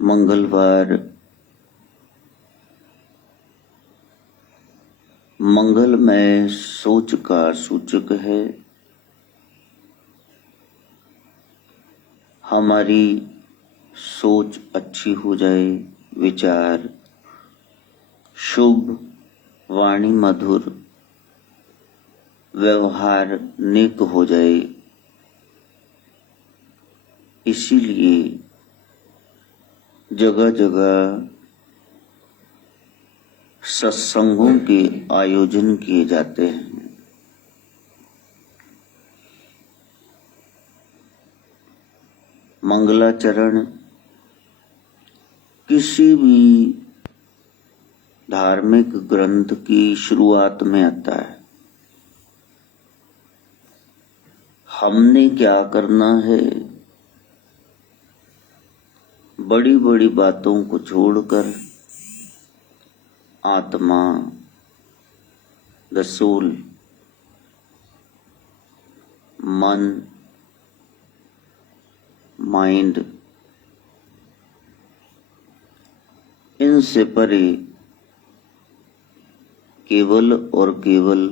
मंगलवार मंगलमय सोच का सूचक है। हमारी सोच अच्छी हो जाए, विचार शुभ, वाणी मधुर, व्यवहार नेक हो जाए। इसीलिए जगह जगह सत्संगों के आयोजन किए जाते हैं। मंगलाचरण किसी भी धार्मिक ग्रंथ की शुरुआत में आता है। हमने क्या करना है, बड़ी बड़ी बातों को छोड़कर आत्मा, द सोल, मन, माइंड, इनसे परे केवल और केवल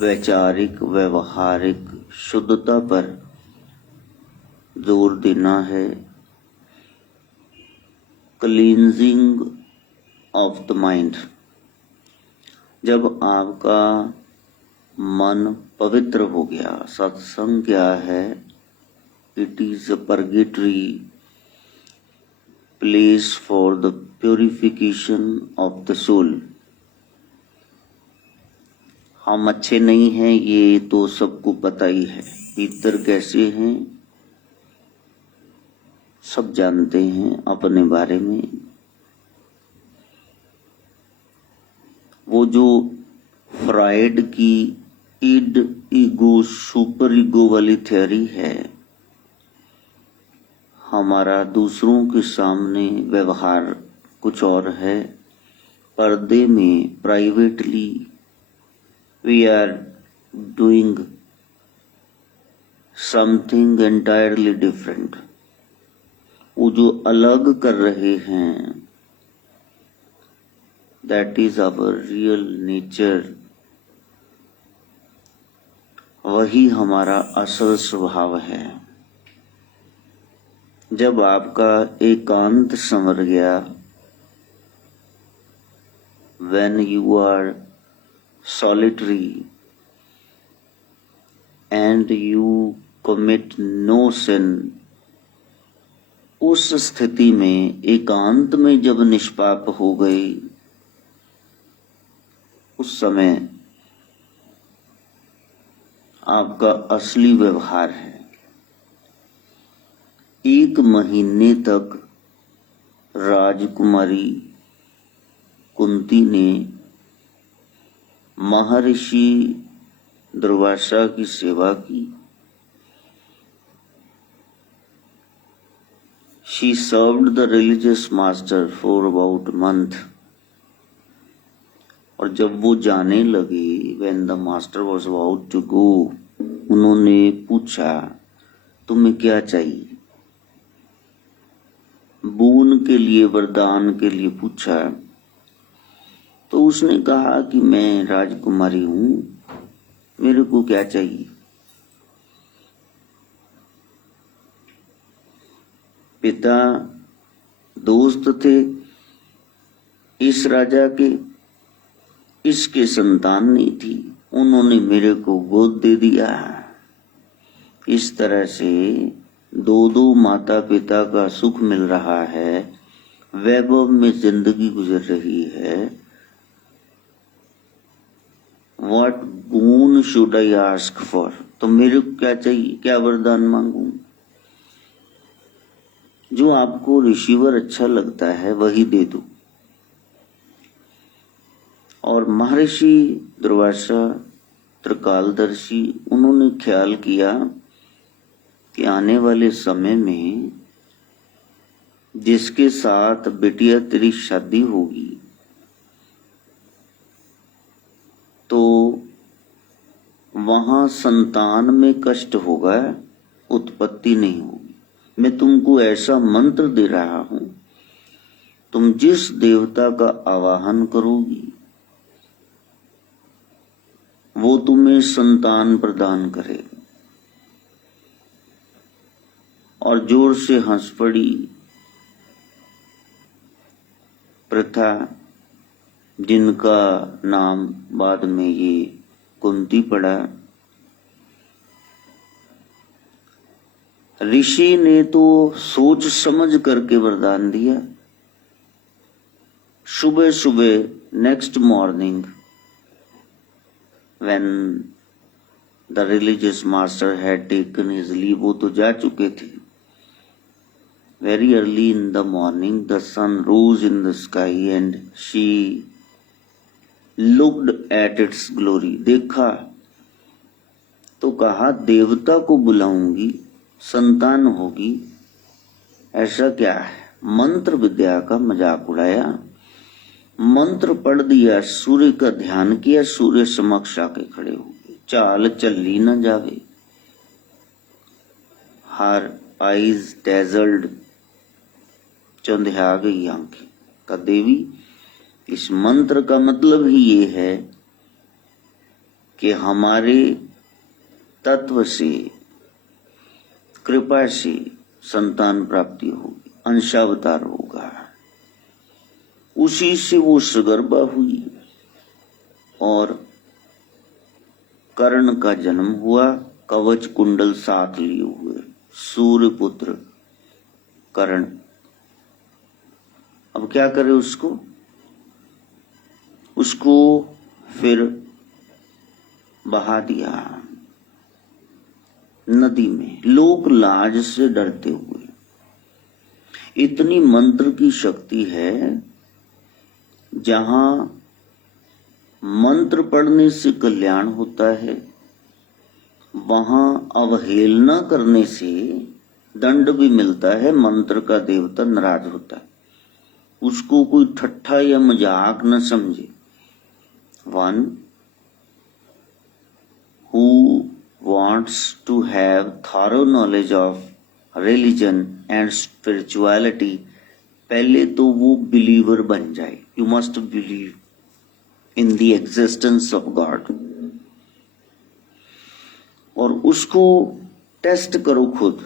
वैचारिक व्यवहारिक शुद्धता पर जोर देना है। Cleansing of the mind. जब आपका मन पवित्र हो गया, सत्संग क्या है? It is a purgatory place for the purification of the soul. हम अच्छे नहीं हैं ये तो सबको पता ही है। भीतर कैसे हैं सब जानते हैं अपने बारे में। वो जो फ्राइड की इड, ईगो, सुपर ईगो वाली थ्योरी है, हमारा दूसरों के सामने व्यवहार कुछ और है, पर्दे में privately we are doing something entirely different. वो जो अलग कर रहे हैं, that is our real nature. वही हमारा असल स्वभाव है। जब आपका एकांत संवर गया, when you are solitary and you commit no sin, उस स्थिति में एकांत में जब निष्पाप हो गए, उस समय आपका असली व्यवहार है। 1 महीने तक राजकुमारी कुंती ने महर्षि दुर्वासा की सेवा की। She served the religious master for about a month. और जब वो जाने लगे, when the master was about to go, उन्होंने पूछा तुम्हें क्या चाहिए? बोन के लिए, वरदान के लिए पूछा। तो उसने कहा कि मैं राजकुमारी हूं, मेरे को क्या चाहिए? पिता दोस्त थे इस राजा के, इसके संतान नहीं थी, उन्होंने मेरे को गोद दे दिया। इस तरह से 2 माता पिता का सुख मिल रहा है, वैभव में जिंदगी गुजर रही है। What boon should I ask for? तो मेरे को क्या चाहिए, क्या वरदान मांगू? जो आपको रिसीवर अच्छा लगता है वही दे दो। और महर्षि दुर्वासा त्रिकालदर्शी, उन्होंने ख्याल किया कि आने वाले समय में जिसके साथ बिटिया तेरी शादी होगी तो वहां संतान में कष्ट होगा, उत्पत्ति नहीं होगी। मैं तुमको ऐसा मंत्र दे रहा हूं, तुम जिस देवता का आवाहन करोगी वो तुम्हें संतान प्रदान करेगा। और जोर से हंस पड़ी प्रथा, जिनका नाम बाद में ये कुंती पड़ा। ऋषि ने तो सोच समझ करके वरदान दिया। सुबह सुबह next morning when the religious master had taken his leave, वो तो जा चुके थे। Very early in the morning the sun rose in the sky and she looked at its glory। देखा तो कहा देवता को बुलाऊंगी, संतान होगी, ऐसा क्या है? मंत्र विद्या का मजाक उड़ाया, मंत्र पढ़ दिया, सूर्य का ध्यान किया, सूर्य समक्ष आके खड़े हो गए। चाल चली न जावे, हर आईज डेजल्ड, चंधिया गई आंखें। का देवी, इस मंत्र का मतलब ही ये है कि हमारे तत्व से, कृपा से संतान प्राप्ति होगी, अंशावतार होगा। उसी से वो सगर्भा हुई और कर्ण का जन्म हुआ, कवच कुंडल साथ लिए हुए, सूर्य पुत्र कर्ण। अब क्या करे उसको? उसको फिर बहा दिया नदी में, लोक लाज से डरते हुए। इतनी मंत्र की शक्ति है, जहां मंत्र पढ़ने से कल्याण होता है, वहां अवहेलना करने से दंड भी मिलता है। मंत्र का देवता नाराज होता है, उसको कोई ठट्ठा या मजाक न समझे। One who wants to have thorough knowledge of religion and spirituality, पहले तो वो बिलीवर बन जाए। You must believe in the existence of God, और उसको टेस्ट करो खुद।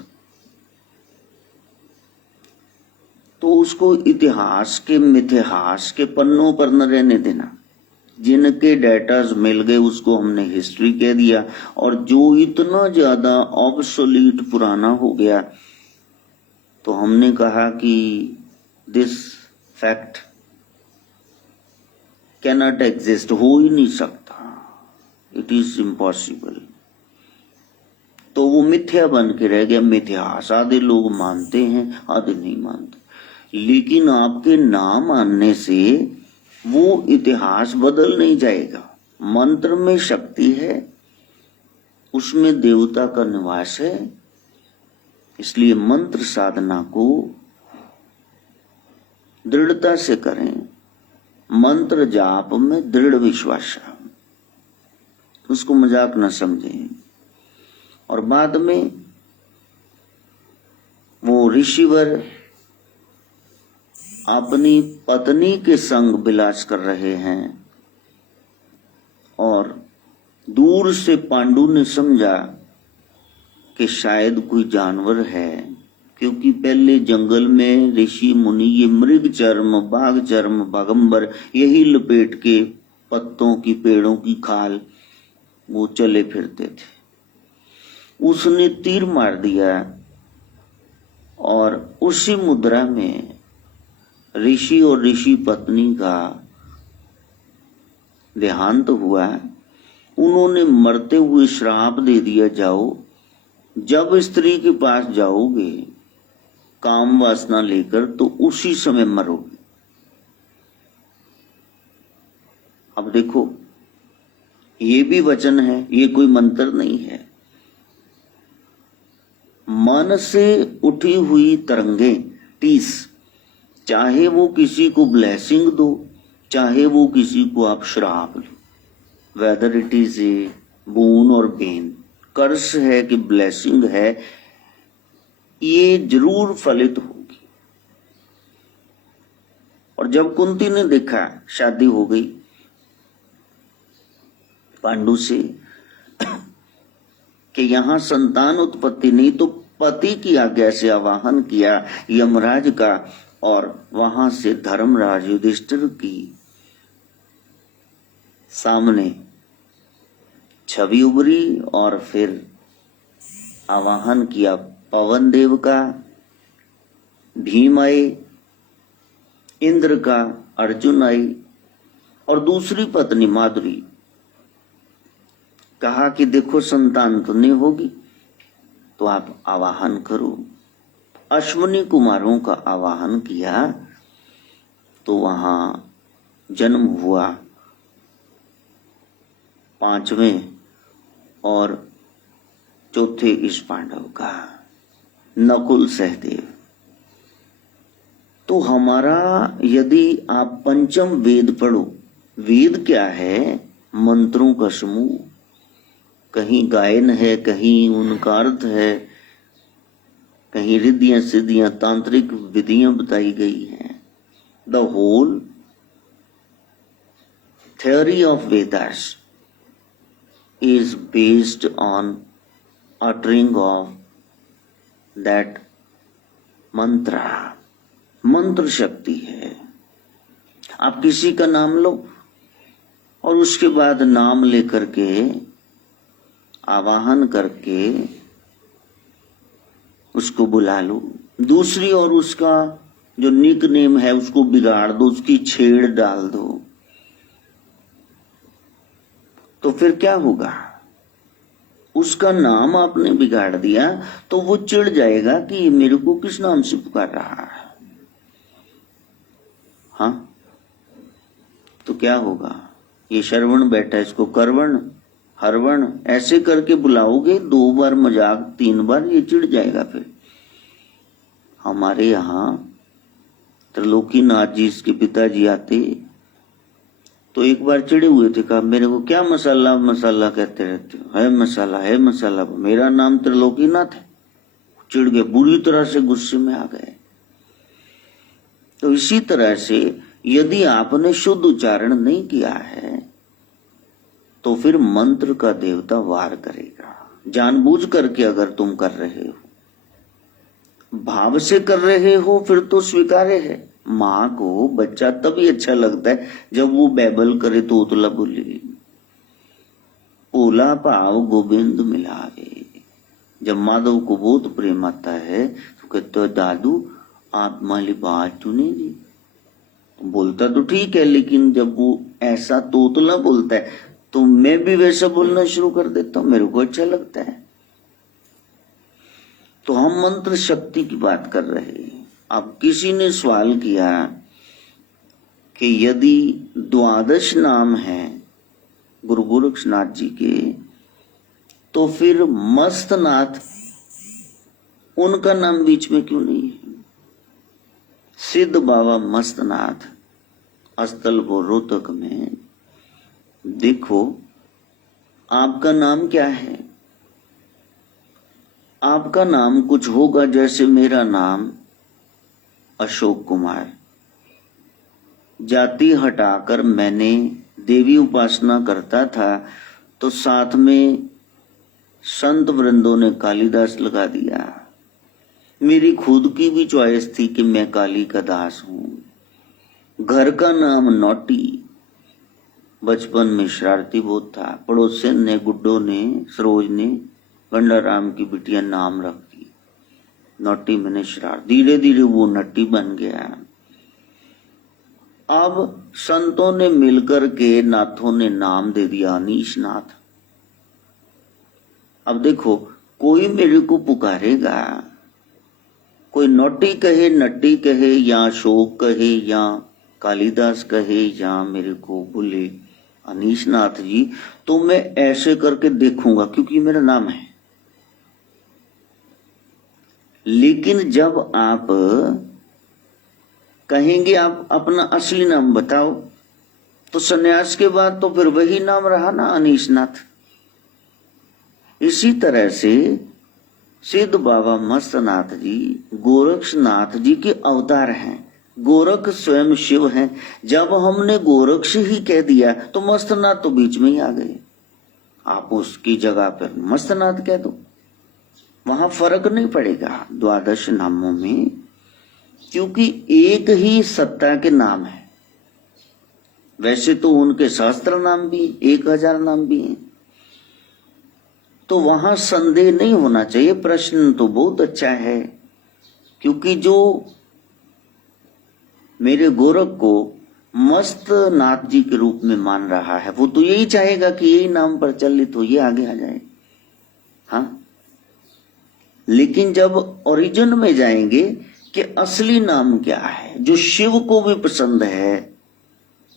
तो उसको इतिहास के, मिथिहास के पन्नों पर न रहने देना। जिनके डेटाज मिल गए उसको हमने हिस्ट्री कह दिया, और जो इतना ज्यादा ऑब्सोलीट पुराना हो गया तो हमने कहा कि दिस फैक्ट कैनॉट एग्जिस्ट, हो ही नहीं सकता, इट इज इम्पॉसिबल। तो वो मिथ्या बन के रह गया, मिथिहास। आधे लोग मानते हैं, आधे नहीं मानते। लेकिन आपके ना मानने से वो इतिहास बदल नहीं जाएगा। मंत्र में शक्ति है, उसमें देवता का निवास है। इसलिए मंत्र साधना को दृढ़ता से करें, मंत्र जाप में दृढ़ विश्वास, उसको मजाक न समझें। और बाद में वो ऋषिवर अपनी पत्नी के संग विलास कर रहे हैं, और दूर से पांडु ने समझा कि शायद कोई जानवर है, क्योंकि पहले जंगल में ऋषि मुनि ये मृग चर्म, बाघ चर्म, बागंबर यही लपेट के पत्तों की, पेड़ों की खाल वो चले फिरते थे। उसने तीर मार दिया और उसी मुद्रा में ऋषि और ऋषि पत्नी का देहांत हुआ। उन्होंने मरते हुए श्राप दे दिया, जाओ जब स्त्री के पास जाओगे काम वासना लेकर तो उसी समय मरोगे। अब देखो, ये भी वचन है, ये कोई मंत्र नहीं है। मन से उठी हुई तरंगें, टीस, चाहे वो किसी को ब्लेसिंग दो, चाहे वो किसी को आप श्राप लो, whether it is a boon और बेन, कर्स है कि ब्लेसिंग है, ये जरूर फलित होगी। और जब कुंती ने देखा शादी हो गई पांडु से कि यहां संतान उत्पत्ति नहीं, तो पति की आज्ञा से आवाहन किया यमराज का, और वहां से धर्मराज युधिष्ठिर की सामने छवि उभरी, और फिर आवाहन किया पवन देव का, भीम आए, इंद्र का, अर्जुन आई, और दूसरी पत्नी माधुरी। कहा कि देखो संतान तो नहीं होगी तो आप आवाहन करो। अश्विनी कुमारों का आवाहन किया तो वहां जन्म हुआ पांचवें और चौथे इस पांडव का, नकुल सहदेव। तो हमारा यदि आप पंचम वेद पढ़ो, वेद क्या है? मंत्रों का समूह, कहीं गायन है, कहीं उनका अर्थ है, कहीं रिद्धियां सिद्धियां तांत्रिक विधियां बताई गई हैं। The whole theory of Vedas is based on uttering of that mantra। मंत्र शक्ति है। आप किसी का नाम लो और उसके बाद नाम लेकर के आवाहन करके उसको बुला लो। दूसरी और उसका जो निक नेम है उसको बिगाड़ दो, उसकी छेड़ डाल दो, तो फिर क्या होगा? उसका नाम आपने बिगाड़ दिया तो वो चिढ़ जाएगा कि ये मेरे को किस नाम से पुकार रहा है। हाँ, तो क्या होगा? ये श्रवण बैठा, इसको करवण हरवण ऐसे करके बुलाओगे, 2 बार मजाक 3 बार, ये चिढ़ जाएगा। फिर हमारे यहाँ त्रिलोकीनाथ जी इसके पिताजी आते तो एक बार चिड़े हुए थे, कहा मेरे को क्या मसाला मसाला कहते रहते हो, है मसाला है मसाला, मेरा नाम त्रिलोकीनाथ है। चिढ़ गए, बुरी तरह से गुस्से में आ गए। तो इसी तरह से यदि आपने शुद्ध उच्चारण नहीं किया है तो फिर मंत्र का देवता वार करेगा। जानबूझ करके अगर तुम कर रहे हो, भाव से कर रहे हो, फिर तो स्वीकार्य है। माँ को बच्चा तभी अच्छा लगता है जब वो बैबल करे तो उतला बोले, ओला पाव गोविंद मिलावे। जब माधव को बहुत प्रेम आता है तो कहते हो दादू आप माली बात तूने दी। बोलता तो ठीक है, लेकिन जब वो ऐसा तोतला बोलता है तो मैं भी वैसा बोलना शुरू कर देता हूं, मेरे को अच्छा लगता है। तो हम मंत्र शक्ति की बात कर रहे हैं। अब किसी ने सवाल किया कि यदि 12 नाम है गुरु गोरक्षनाथ जी के, तो फिर मस्तनाथ उनका नाम बीच में क्यों नहीं है? सिद्ध बाबा मस्तनाथ अस्तल वो रोहतक में। देखो आपका नाम क्या है? आपका नाम कुछ होगा जैसे मेरा नाम अशोक कुमार। जाति हटाकर मैंने देवी उपासना करता था तो साथ में संत वृंदों ने कालिदास लगा दिया। मेरी खुद की भी चॉइस थी कि मैं काली का दास हूं। घर का नाम नौटी, बचपन में शरारती बहुत था। पड़ोसन ने, गुड्डो ने, सरोज ने गंडाराम की बिटिया नाम रख दी नौटी, मैंने शरारत। धीरे धीरे वो नट्टी बन गया। अब संतों ने मिलकर के नाथों ने नाम दे दिया अनीश नाथ। अब देखो कोई मेरे को पुकारेगा, कोई नौटी कहे, नट्टी कहे, या अशोक कहे, या कालिदास कहे, या मेरे को बोले अनीश नाथ जी, तो मैं ऐसे करके देखूंगा क्योंकि मेरा नाम है। लेकिन जब आप कहेंगे आप अपना असली नाम बताओ, तो सन्यास के बाद तो फिर वही नाम रहा ना, अनीश नाथ। इसी तरह से सिद्ध बाबा मस्तनाथ जी गोरक्षनाथ जी के अवतार हैं। गोरख स्वयं शिव हैं। जब हमने गोरक्ष ही कह दिया तो मस्तनाथ तो बीच में ही आ गए। आप उसकी जगह पर मस्तनाथ कह दो, वहां फर्क नहीं पड़ेगा द्वादश नामों में, क्योंकि एक ही सत्ता के नाम है। वैसे तो उनके सहस्त्र नाम भी 1000 नाम भी हैं, तो वहां संदेह नहीं होना चाहिए। प्रश्न तो बहुत अच्छा है, क्योंकि जो मेरे गोरख को मस्त नाथ जी के रूप में मान रहा है वो तो यही चाहेगा कि यही नाम प्रचलित हो, ये आगे आ जाए। हाँ, लेकिन जब ओरिजिन में जाएंगे कि असली नाम क्या है, जो शिव को भी पसंद है,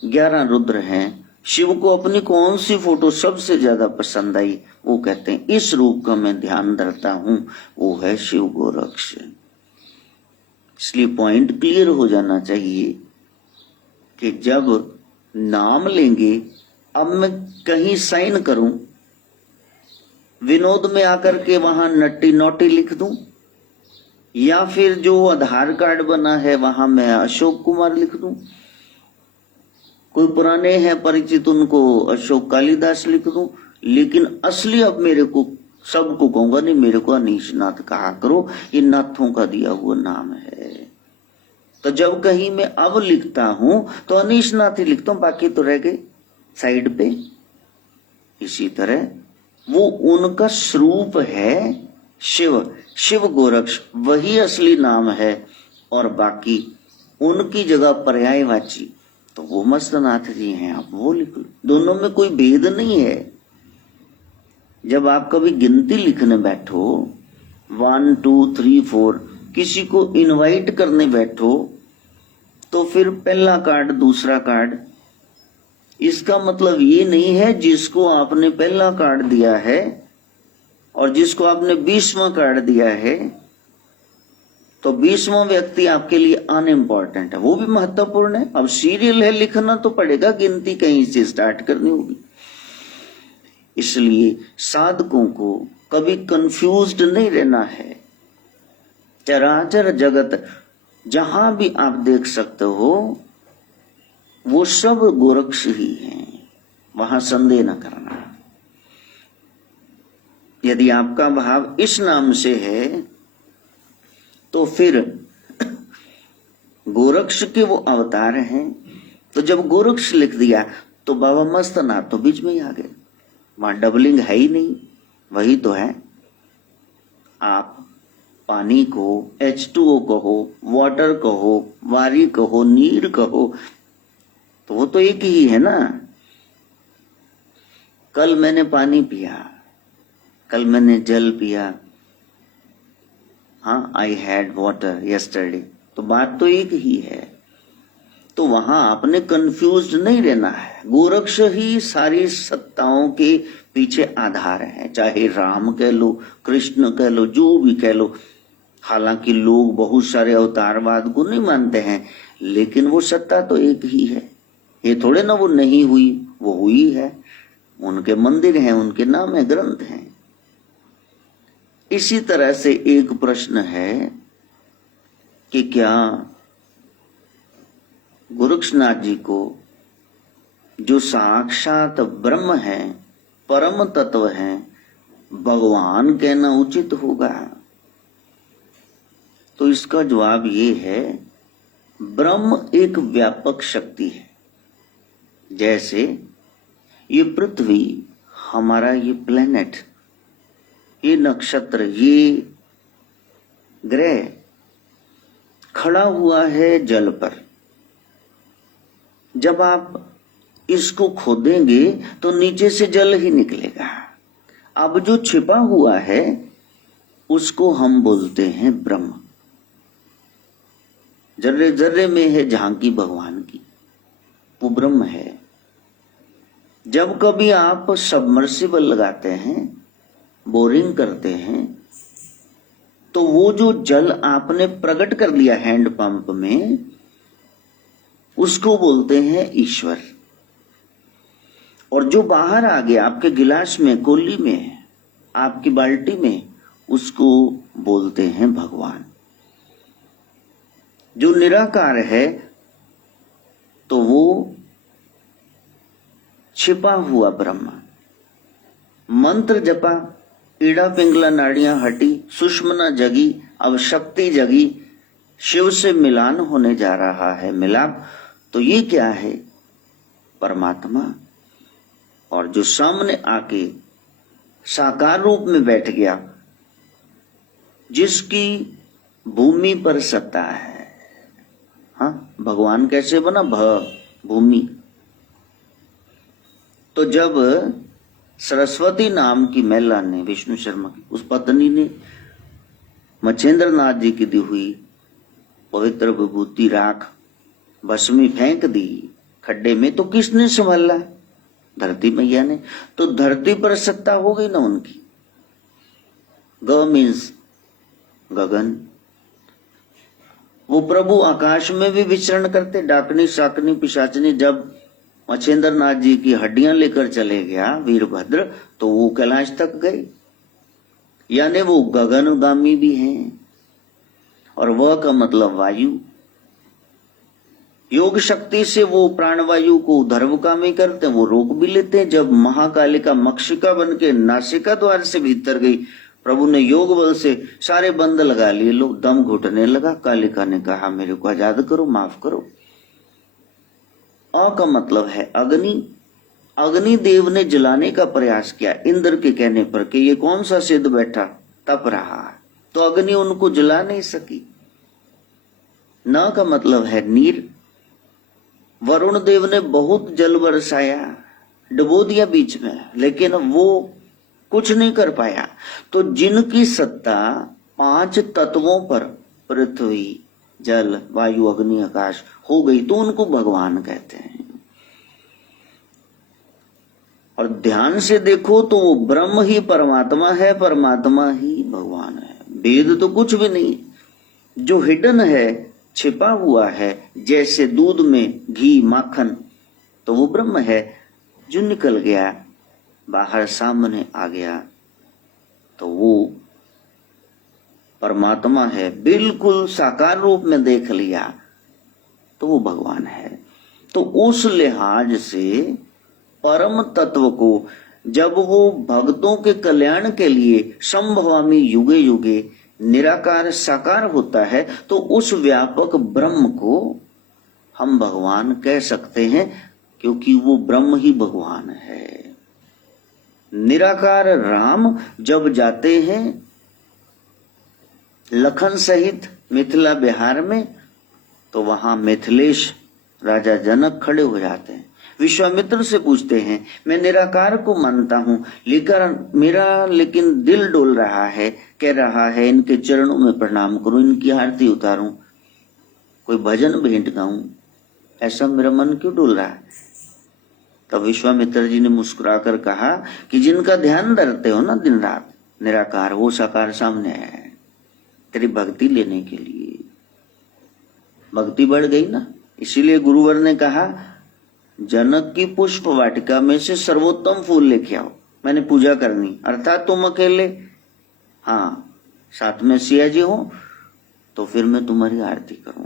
11 रुद्र हैं, शिव को अपनी कौन सी फोटो सबसे ज्यादा पसंद आई, वो कहते हैं इस रूप का मैं ध्यान धरता हूं, वो है शिव गोरक्ष। इसलिए पॉइंट क्लियर हो जाना चाहिए कि जब नाम लेंगे, अब मैं कहीं साइन करूं, विनोद में आकर के वहां नट्टी नोटी लिख दूं, या फिर जो आधार कार्ड बना है वहां मैं अशोक कुमार लिख दूं, कोई पुराने हैं परिचित उनको अशोक कालिदास लिख दूं, लेकिन असली अब मेरे को सबको कहूंगा नहीं, मेरे को अनीश नाथ कहा करो, ये नाथों का दिया हुआ नाम है। तो जब कहीं मैं अब लिखता हूं तो अनीश नाथ ही लिखता हूं, बाकी तो रह गए साइड पे। इसी तरह वो उनका स्वरूप है शिव, शिव गोरक्ष वही असली नाम है, और बाकी उनकी जगह पर्यायवाची तो वो मस्तनाथ जी हैं, आप वो लिख लो। दोनों में कोई भेद नहीं है। जब आप कभी गिनती लिखने बैठो 1 2 3 4, किसी को इनवाइट करने बैठो तो फिर पहला कार्ड दूसरा कार्ड, इसका मतलब ये नहीं है जिसको आपने पहला कार्ड दिया है और जिसको आपने 20वां कार्ड दिया है तो 20वां व्यक्ति आपके लिए अनइम्पॉर्टेंट है, वो भी महत्वपूर्ण है। अब सीरियल है, लिखना तो पड़ेगा, गिनती कहीं से स्टार्ट करनी होगी। इसलिए साधकों को कभी कंफ्यूज्ड नहीं रहना है। चराचर जगत जहां भी आप देख सकते हो वो सब गोरक्ष ही हैं, वहां संदेह न करना। यदि आपका भाव इस नाम से है तो फिर गोरक्ष के वो अवतार हैं। तो जब गोरक्ष लिख दिया तो बाबा मस्तनाथ तो बीच में ही आ गए, वहां डबलिंग है ही नहीं, वही तो है। आप पानी को H2O कहो, वाटर कहो, वारी कहो, नीर कहो, तो वो तो एक ही है ना। कल मैंने पानी पिया, कल मैंने जल पिया, हाँ, आई हैड वाटर यस्टरडे, तो बात तो एक ही है। तो वहां आपने कंफ्यूज नहीं रहना है। गोरक्ष ही सारी सत्ताओं के पीछे आधार है, चाहे राम कह लो, कृष्ण कह लो, जो भी कह लो। हालांकि लोग बहुत सारे अवतारवाद को नहीं मानते हैं, लेकिन वो सत्ता तो एक ही है। ये थोड़े ना वो नहीं हुई, वो हुई है। उनके मंदिर हैं, उनके नाम है, ग्रंथ हैं। इसी तरह से एक प्रश्न है कि क्या गोरक्षनाथ जी को जो साक्षात ब्रह्म है, परम तत्व है, भगवान कहना उचित होगा? तो इसका जवाब ये है, ब्रह्म एक व्यापक शक्ति है। जैसे ये पृथ्वी, हमारा ये प्लेनेट, ये नक्षत्र, ये ग्रह खड़ा हुआ है जल पर। जब आप इसको खोदेंगे तो नीचे से जल ही निकलेगा। अब जो छिपा हुआ है उसको हम बोलते हैं ब्रह्म। जर्रे जर्रे में है झांकी भगवान की, वो ब्रह्म है। जब कभी आप सबमर्सिबल लगाते हैं, बोरिंग करते हैं, तो वो जो जल आपने प्रकट कर लिया हैंड पंप में, उसको बोलते हैं ईश्वर। और जो बाहर आ गया आपके गिलास में, कोली में, आपकी बाल्टी में, उसको बोलते हैं भगवान। जो निराकार है तो वो छिपा हुआ ब्रह्म। मंत्र जपा, ईड़ा पिंगला नाड़ियां हटी, सुषमना जगी, अब शक्ति जगी, शिव से मिलान होने जा रहा है, मिलाप। तो ये क्या है? परमात्मा। और जो सामने आके साकार रूप में बैठ गया, जिसकी भूमि पर सत्ता है। हाँ, भगवान कैसे बना? भूमि। तो जब सरस्वती नाम की महिला ने, विष्णु शर्मा की उस पत्नी ने मच्छेंद्र नाथ जी की दी हुई पवित्र विभूति राख भस्मी फेंक दी खड्डे में, तो किसने संभाला? धरती मैया ने। तो धरती पर सत्ता हो गई ना उनकी। ग मीन्स गगन। वो प्रभु आकाश में भी विचरण करते। डाकनी शाकनी पिशाचनी जब मच्छेंद्र नाथ जी की हड्डियां लेकर चले गया वीरभद्र, तो वो कैलाश तक गए, यानी वो गगनगामी भी हैं। और वह का मतलब वायु। योग शक्ति से वो प्राणवायु को ऊर्ध्वगामी करते हैं, वो रोक भी लेते हैं। जब महाकालिका मक्षिका बन के नासिका द्वार से भीतर गई, प्रभु ने योग बल से सारे बंद लगा लिए, लोग दम घुटने लगा। कालिका ने कहा मेरे को आजाद करो, माफ करो। अ का मतलब है अग्नि। अग्निदेव ने जलाने का प्रयास किया इंद्र के कहने पर कि ये कौन सा सिद्ध बैठा तप रहा है, तो अग्नि उनको जला नहीं सकी। न का मतलब है नीर। वरुण देव ने बहुत जल बरसाया, डुबो दिया बीच में, लेकिन वो कुछ नहीं कर पाया। तो जिनकी सत्ता 5 तत्वों पर, पृथ्वी जल वायु अग्नि आकाश हो गई, तो उनको भगवान कहते हैं। और ध्यान से देखो तो वो ब्रह्म ही परमात्मा है, परमात्मा ही भगवान है। भेद तो कुछ भी नहीं। जो हिडन है, छिपा हुआ है, जैसे दूध में घी माखन, तो वो ब्रह्म है। जो निकल गया बाहर सामने आ गया, तो वो परमात्मा है। बिल्कुल साकार रूप में देख लिया तो वो भगवान है। तो उस लिहाज से परम तत्व को जब वो भक्तों के कल्याण के लिए संभवामी युगे युगे निराकार साकार होता है, तो उस व्यापक ब्रह्म को हम भगवान कह सकते हैं, क्योंकि वो ब्रह्म ही भगवान है। निराकार राम जब जाते हैं लखन सहित मिथिला बिहार में, तो वहां मिथिलेश राजा जनक खड़े हो जाते हैं। विश्वामित्र से पूछते हैं, मैं निराकार को मानता हूं, लेकिन दिल डोल रहा है, कह रहा है इनके चरणों में प्रणाम करूं, इनकी आरती उतारूं, कोई भजन भेंट गाऊं, ऐसा मेरा मन क्यों डोल रहा है? तब विश्वामित्र जी ने मुस्कुराकर कहा कि जिनका ध्यान धरते हो ना दिन रात, निराकार वो साकार सामने है तेरी भक्ति लेने के लिए। भक्ति बढ़ गई ना, इसीलिए गुरुवर ने कहा जनक की पुष्प वाटिका में से सर्वोत्तम फूल लेके आओ, मैंने पूजा करनी। अर्थात तुम अकेले, हाँ साथ में सिया जी हो, तो फिर मैं तुम्हारी आरती करूं।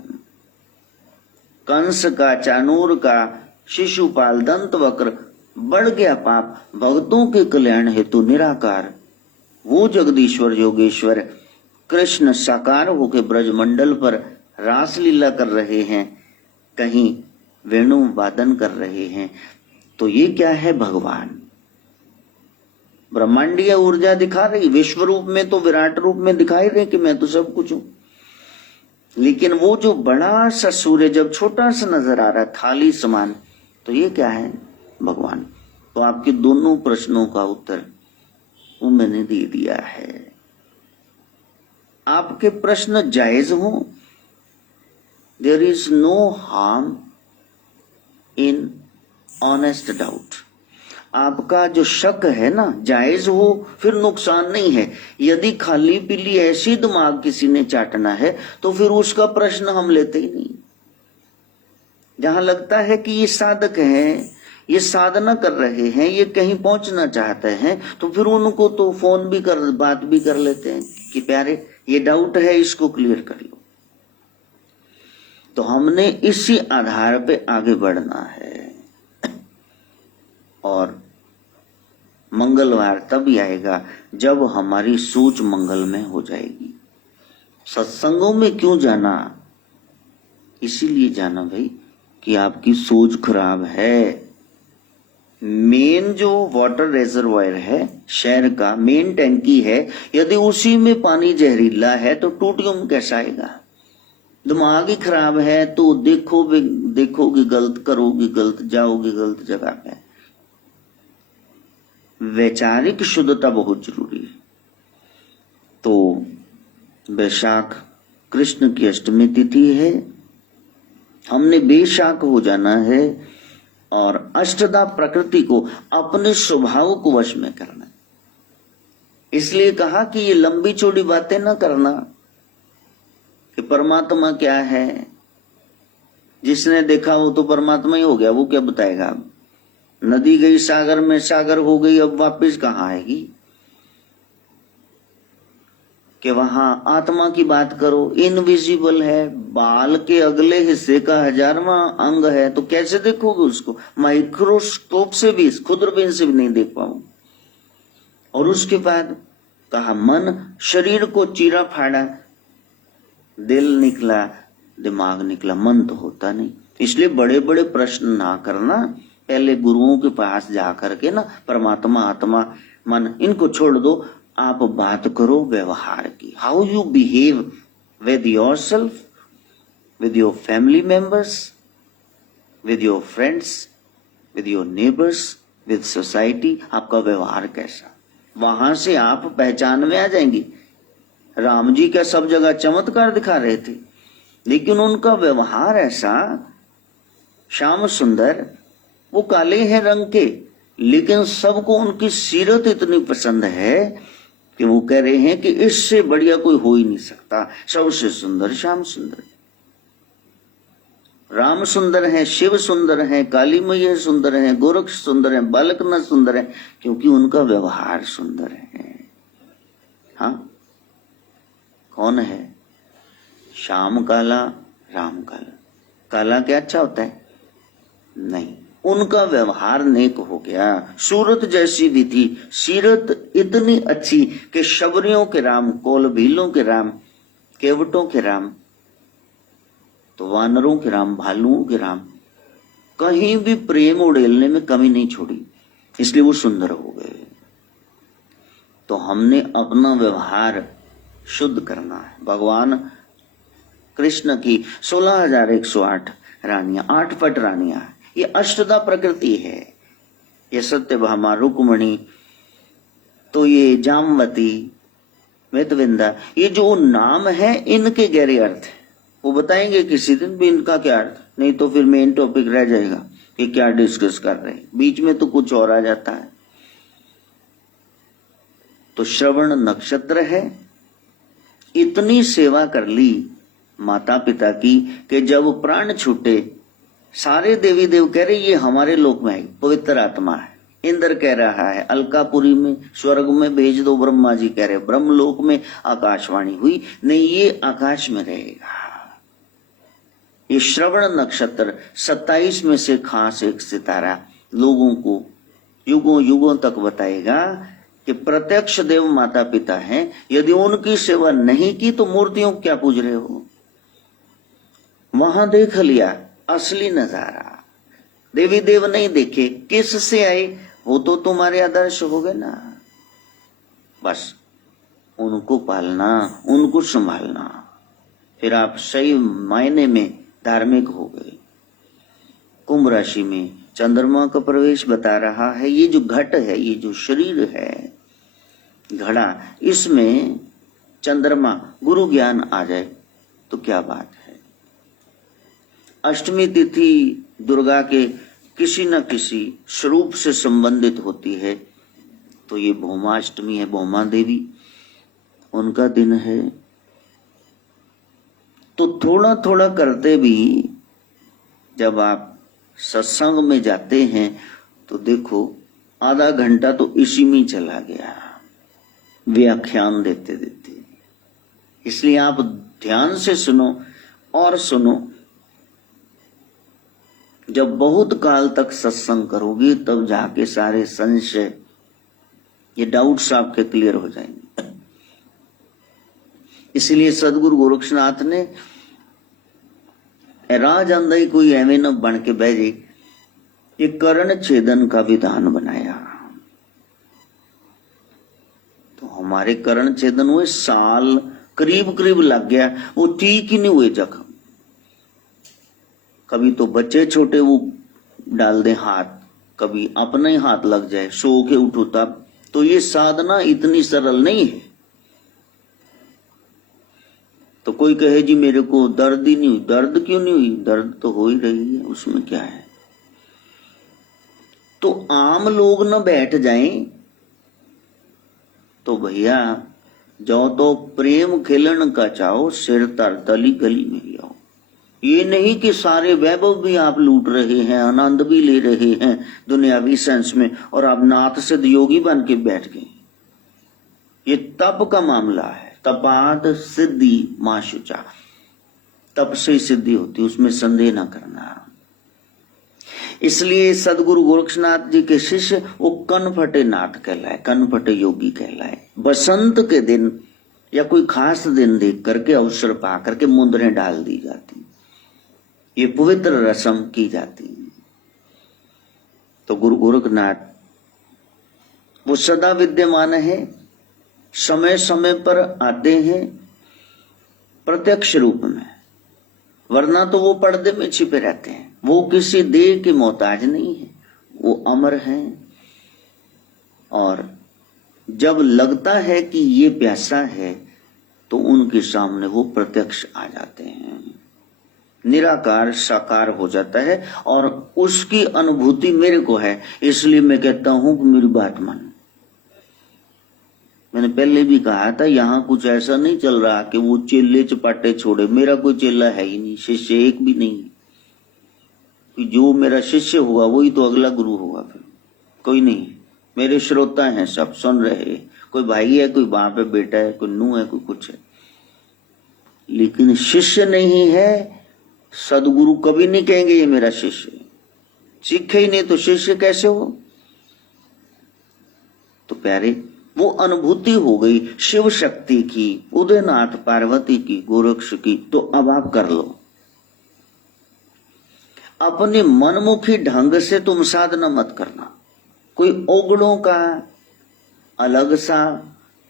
कंस का, चानूर का, शिशुपाल, दंत वक्र, बढ़ गया पाप, भक्तों के कल्याण हेतु निराकार वो जगदीश्वर योगेश्वर कृष्ण साकार होकर ब्रजमंडल पर रासलीला कर रहे हैं, कहीं वेणु वादन कर रहे हैं। तो ये क्या है? भगवान। ब्रह्मांडीय ऊर्जा दिखा रही, विश्व रूप में तो विराट रूप में दिखाई रहे कि मैं तो सब कुछ हूं, लेकिन वो जो बड़ा सा सूर्य जब छोटा सा नजर आ रहा है थाली समान, तो ये क्या है? भगवान। तो आपके दोनों प्रश्नों का उत्तर वो मैंने दे दिया है। आपके प्रश्न जायज हो, there is no harm in honest doubt. आपका जो शक है ना, जायज हो, फिर नुकसान नहीं है। यदि खाली पीली ऐसी दिमाग किसी ने चाटना है, तो फिर उसका प्रश्न हम लेते ही नहीं। जहां लगता है कि ये साधक है, ये साधना कर रहे हैं, ये कहीं पहुंचना चाहते हैं, तो फिर उनको तो फोन भी कर बात भी कर लेते हैं कि प्यारे ये डाउट है, इसको क्लियर कर लो। तो हमने इसी आधार पे आगे बढ़ना है। और मंगलवार तभी आएगा जब हमारी सोच मंगल में हो जाएगी। सत्संगों में क्यों जाना? इसीलिए जाना भाई कि आपकी सोच खराब है। मेन जो वाटर रिजर्वायर है शहर का, मेन टैंकी है, यदि उसी में पानी जहरीला है तो टूटियम कैसा आएगा? दिमाग ही खराब है तो देखोगे गलत, करोगे गलत, जाओगे गलत जगह पे। वैचारिक शुद्धता बहुत जरूरी है। तो वैशाख कृष्ण की अष्टमी तिथि है, हमने बेशाक हो जाना है और अष्टदा प्रकृति को अपने स्वभाव को वश में करना। इसलिए कहा कि ये लंबी चौड़ी बातें ना करना कि परमात्मा क्या है, जिसने देखा वो तो परमात्मा ही हो गया, वो क्या बताएगा? नदी गई सागर में, सागर हो गई, अब वापस कहाँ आएगी? कि वहां आत्मा की बात करो, इनविजिबल है, बाल के अगले हिस्से का 1000वां अंग है, तो कैसे देखोगे उसको? माइक्रोस्कोप से भी, खुदरबीन से भी नहीं देख पाओ। और उसके बाद कहा मन, शरीर को चीरा फाड़ा, दिल निकला, दिमाग निकला, मन तो होता नहीं। इसलिए बड़े बड़े प्रश्न ना करना, पहले गुरुओं के पास जाकर के ना परमात्मा, आत्मा, मन, इनको छोड़ दो। आप बात करो व्यवहार की, how you behave with yourself, with your family members, with your friends, with your neighbours, with society. आपका व्यवहार कैसा, वहां से आप पहचान में आ जाएंगे। राम जी क्या सब जगह चमत्कार दिखा रहे थे, लेकिन उनका व्यवहार ऐसा, श्याम सुंदर, वो काले हैं रंग के, लेकिन सबको उनकी सीरत इतनी पसंद है कि वो कह रहे हैं कि इससे बढ़िया कोई हो ही नहीं सकता, सबसे सुंदर श्याम सुंदर। राम सुंदर है, शिव सुंदर है, काली मैया सुंदर है, गोरक्ष सुंदर है, बालकनाथ सुंदर है, क्योंकि उनका व्यवहार सुंदर है। हाँ, कौन है? श्याम काला, राम काला। काला क्या अच्छा होता है? नहीं, उनका व्यवहार नेक हो गया। सूरत जैसी भी थी, सीरत इतनी अच्छी कि शबरियों के राम, कोल भीलों के राम, केवटों के राम, तो वानरों के राम, भालुओं के राम, कहीं भी प्रेम उड़ेलने में कमी नहीं छोड़ी, इसलिए वो सुंदर हो गए। तो हमने अपना व्यवहार शुद्ध करना है। भगवान कृष्ण की 16,108 रानियां, 8 पट रानियां, ये अष्टदा प्रकृति है। ये सत्यभामा, रुक्मणी, तो ये जामवती, वेदविंदा, ये जो नाम है इनके गहरे अर्थ है, वो बताएंगे किसी दिन भी इनका क्या अर्थ, नहीं तो फिर मेन टॉपिक रह जाएगा कि क्या डिस्कस कर रहे हैं, बीच में तो कुछ और आ जाता है। तो श्रवण नक्षत्र है, इतनी सेवा कर ली माता पिता की कि जब प्राण छूटे सारे देवी देव कह रहे ये हमारे लोक में है, पवित्र आत्मा है। इंद्र कह रहा है अलकापुरी में, स्वर्ग में भेज दो। ब्रह्मा जी कह रहे ब्रह्मलोक में आकाशवाणी हुई, नहीं ये आकाश में रहेगा। ये श्रवण नक्षत्र 27 में से खास एक सितारा लोगों को युगों युगों तक बताएगा कि प्रत्यक्ष देव माता पिता हैं। यदि उनकी सेवा नहीं की तो मूर्तियों को क्या पूज रहे हो? वहां देख लिया असली नजारा, देवी देव नहीं देखे, किस से आए? वो तो तुम्हारे आदर्श हो गए ना। बस उनको पालना, उनको संभालना, फिर आप सही मायने में धार्मिक हो गए। कुंभ राशि में चंद्रमा का प्रवेश बता रहा है। ये जो घट है, ये जो शरीर है घड़ा, इसमें चंद्रमा गुरु ज्ञान आ जाए तो क्या बात है। अष्टमी तिथि दुर्गा के किसी न किसी स्वरूप से संबंधित होती है, तो ये भौमाष्टमी है, भौमा देवी उनका दिन है। तो थोड़ा थोड़ा करते भी जब आप सत्संग में जाते हैं तो देखो आधा घंटा तो इसी में चला गया व्याख्यान देते देते। इसलिए आप ध्यान से सुनो और सुनो। जब बहुत काल तक सत्संग करोगे तब जाके सारे संशय, ये डाउट्स आपके क्लियर हो जाएंगे। इसलिए सदगुरु गोरक्षनाथ ने राज अंदर कोई एवं न बन के बह जाए, ये कर्ण छेदन का विधान बनाया। तो हमारे कर्ण छेदन हुए, साल करीब करीब लग गया, वो ठीक ही नहीं हुए जख्म। कभी तो बच्चे छोटे वो डाल दे हाथ, कभी अपना ही हाथ लग जाए, सो के उठो तब। तो ये साधना इतनी सरल नहीं है। तो कोई कहे जी मेरे को दर्द ही नहीं हुई, दर्द क्यों नहीं हुई? दर्द तो हो ही रही है, उसमें क्या है। तो आम लोग न बैठ जाएं तो भैया जो तो प्रेम खिलन का चाहो, सिर तर तली गली में ही आओ। ये नहीं कि सारे वैभव भी आप लूट रहे हैं, आनंद भी ले रहे हैं दुनियावी सेंस में, और आप नाथ सिद्ध योगी बन के बैठ गए। ये तप का मामला है। तपाद सिद्धि माशुचा, तप से सिद्धि होती, उसमें संदेह ना करना। इसलिए सदगुरु गोरक्षनाथ जी के शिष्य वो कनफटे नाथ कहलाए, कनफटे योगी कहलाए। बसंत के दिन या कोई खास दिन देख करके, अवसर पा करके मुंदरें डाल दी जाती, ये पवित्र रस्म की जाती है। तो गुरु गोरखनाथ वो सदा विद्यमान है, समय समय पर आते हैं प्रत्यक्ष रूप में, वरना तो वो पर्दे में छिपे रहते हैं। वो किसी देह के मोहताज नहीं है, वो अमर हैं। और जब लगता है कि ये प्यासा है तो उनके सामने वो प्रत्यक्ष आ जाते हैं, निराकार साकार हो जाता है। और उसकी अनुभूति मेरे को है, इसलिए मैं कहता हूं कि मेरी बात मान। मैंने पहले भी कहा था, यहां कुछ ऐसा नहीं चल रहा कि वो चेले चपाटे छोड़े। मेरा कोई चेला है ही नहीं, शिष्य एक भी नहीं। जो मेरा शिष्य होगा वही तो अगला गुरु होगा, फिर कोई नहीं। मेरे श्रोता हैं, सब सुन रहे, कोई भाई है, कोई बाप है, बेटा है, कोई नूह है, कोई कुछ है, लेकिन शिष्य नहीं है। सदगुरु कभी नहीं कहेंगे ये मेरा शिष्य, सीखे ही नहीं तो शिष्य कैसे हो। तो प्यारे वो अनुभूति हो गई शिव शक्ति की, उदयनाथ पार्वती की, गोरक्ष की। तो अब आप कर लो अपने मनमुखी ढंग से, तुम साधना मत करना। कोई ओगड़ों का अलग सा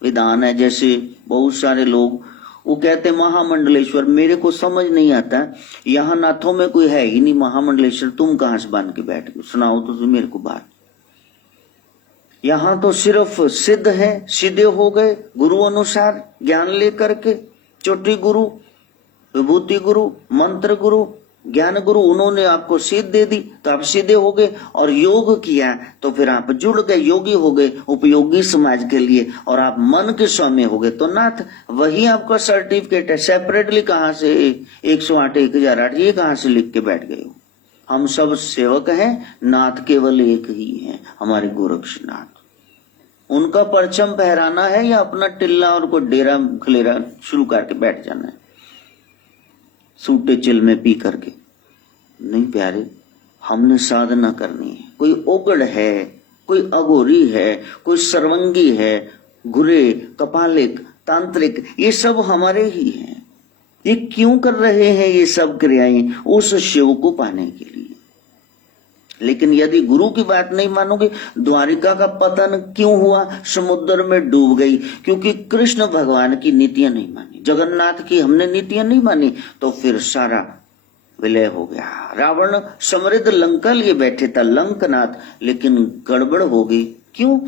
विधान है। जैसे बहुत सारे लोग वो कहते महामंडलेश्वर, मेरे को समझ नहीं आता, यहाँ नाथों में कोई है ही नहीं महामंडलेश्वर, तुम कहां से बांध के बैठ गए? सुनाओ तो मेरे को बात। यहां तो सिर्फ सिद्ध है, सीधे हो गए गुरु अनुसार ज्ञान लेकर के। चोटी गुरु, विभूति गुरु, मंत्र गुरु, ज्ञान गुरु, उन्होंने आपको सीध दे दी तो आप सीधे हो गए। और योग किया तो फिर आप जुड़ गए, योगी हो गए उपयोगी समाज के लिए, और आप मन के स्वामी हो गए तो नाथ। वही आपका सर्टिफिकेट है। सेपरेटली कहां से 108 1008 ये कहां से लिख के बैठ गए हो? हम सब सेवक हैं, नाथ केवल एक ही है, हमारे गोरक्षनाथ। उनका परचम फहराना है या अपना टिल्ला और कोई डेरा खलेरा शुरू करके बैठ जाना है सूटे चिल में पी करके? नहीं प्यारे, हमने साधना करनी है। कोई ओगड़ है, कोई अघोरी है, कोई सर्वंगी है, गुरे, कपालिक, तांत्रिक, ये सब हमारे ही हैं। ये क्यों कर रहे हैं ये सब क्रियाएं? उस शिव को पाने के लिए। लेकिन यदि गुरु की बात नहीं मानोगे, द्वारिका का पतन क्यों हुआ? समुद्र में डूब गई क्योंकि कृष्ण भगवान की नीतियां नहीं मानी, जगन्नाथ की हमने नीतियां नहीं मानी, तो फिर सारा विलय हो गया। रावण समृद्ध लंका लिए बैठे था, लंकनाथ, लेकिन गड़बड़ हो गई। क्यों?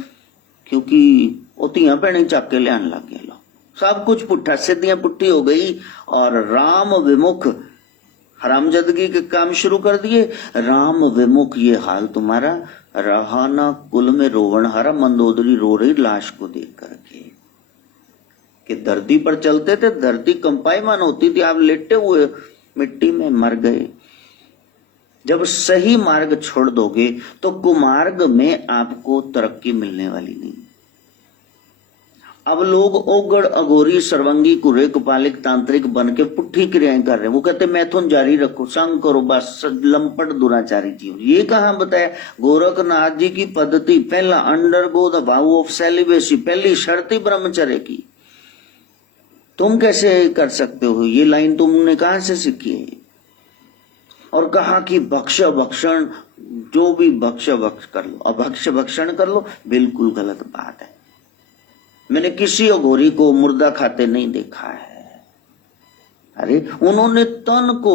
क्योंकि ओतियां पैणी चक के लियान लग गया, सब कुछ पुट्ठा, सिद्धियां पुट्ठी हो गई और राम विमुख हरामजदगी के काम शुरू कर दिए। राम विमुख ये हाल तुम्हारा रहा ना, कुल में रोवण हारा, मंदोदरी रो रही लाश को देख करके। कि धरती पर चलते थे, धरती कंपायमान होती थी, आप लेटे हुए मिट्टी में मर गए। जब सही मार्ग छोड़ दोगे तो कुमार्ग में आपको तरक्की मिलने वाली नहीं। अब लोग ओगड़ अघोरी सर्वंगी कुरे कपालिक तांत्रिक बन के पुट्ठी क्रियाएं कर रहे हैं। वो कहते मैथुन जारी रखो, संग करो, बस लंपट दुराचारी जीवन। ये कहाँ बताया? गोरखनाथ जी की पद्धति, पहला under go the wow of celibacy, पहली शर्त ही ब्रह्मचर्य की। तुम कैसे कर सकते हो? ये लाइन तुमने कहां से सीखी है? और कहा कि भक्ष भक्षण, जो भी भक्ष भक्ष कर लो, अभक्ष भक्षण कर लो, बिल्कुल गलत बात है। मैंने किसी अघोरी को मुर्दा खाते नहीं देखा है। अरे उन्होंने तन को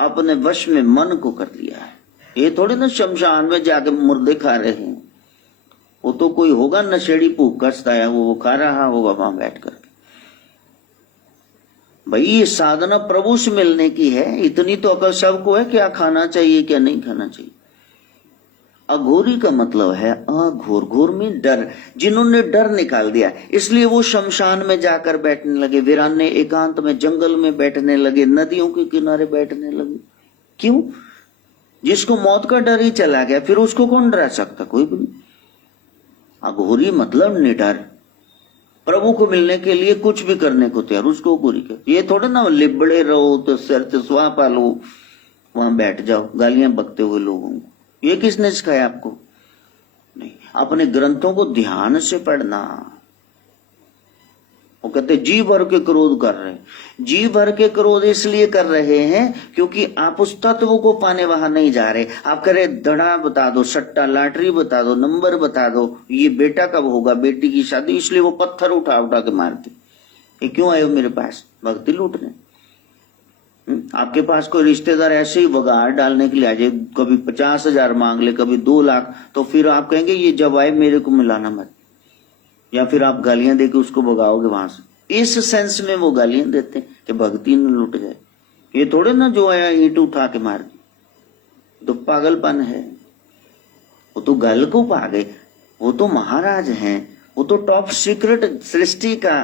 अपने वश में मन को कर लिया है। ये थोड़ी ना शमशान में जाके मुर्दे खा रहे हैं। वो तो कोई होगा नशेड़ी भूख कसता है, वो खा रहा होगा वहां बैठ कर। भाई ये साधना प्रभु से मिलने की है, इतनी तो अकल सबको है क्या खाना चाहिए क्या नहीं खाना चाहिए। अघोरी का मतलब है अघोर, घोर में डर। जिन्होंने डर निकाल दिया इसलिए वो शमशान में जाकर बैठने लगे, वीराने एकांत में जंगल में बैठने लगे, नदियों के किनारे बैठने लगे। क्यों? जिसको मौत का डर ही चला गया, फिर उसको कौन डरा सकता? कोई भी नहीं। अघोरी मतलब निडर, प्रभु को मिलने के लिए कुछ भी करने को तैयार, उसको अघोरी कहते। ये थोड़ा ना लिबड़े रहो तो सिर से सुहा पालो, वहां बैठ जाओ गालियां बकते हुए लोगों को। ये किसने सिखाया आपको? नहीं, अपने ग्रंथों को ध्यान से पढ़ना। वो कहते जी भर के क्रोध कर रहे हैं। जी भर के क्रोध इसलिए कर रहे हैं क्योंकि आप उस तत्व को पाने वहां नहीं जा रहे। आप कह रहे दड़ा बता दो, सट्टा लॉटरी बता दो, नंबर बता दो, ये बेटा कब होगा, बेटी की शादी, इसलिए वो पत्थर उठा उठा के मारते। ये क्यों आए हो मेरे पास? भक्ति लूटने। आपके पास कोई रिश्तेदार ऐसे ही बगाड़ डालने के लिए आ जाए, कभी 50,000 मांग ले, कभी 2 लाख, तो फिर आप कहेंगे ये जब आए मेरे को मिलाना मत, या फिर आप गालियां देके उसको भगाओगे वहां से। इस सेंस में वो गालियां देते हैं कि भक्ति न लूट जाए। ये थोड़े ना जो आया ईंट उठा के मार दी, तो पागलपन है। वो तो गल को पा गए, वो तो महाराज हैं, वो तो टॉप सीक्रेट सृष्टि का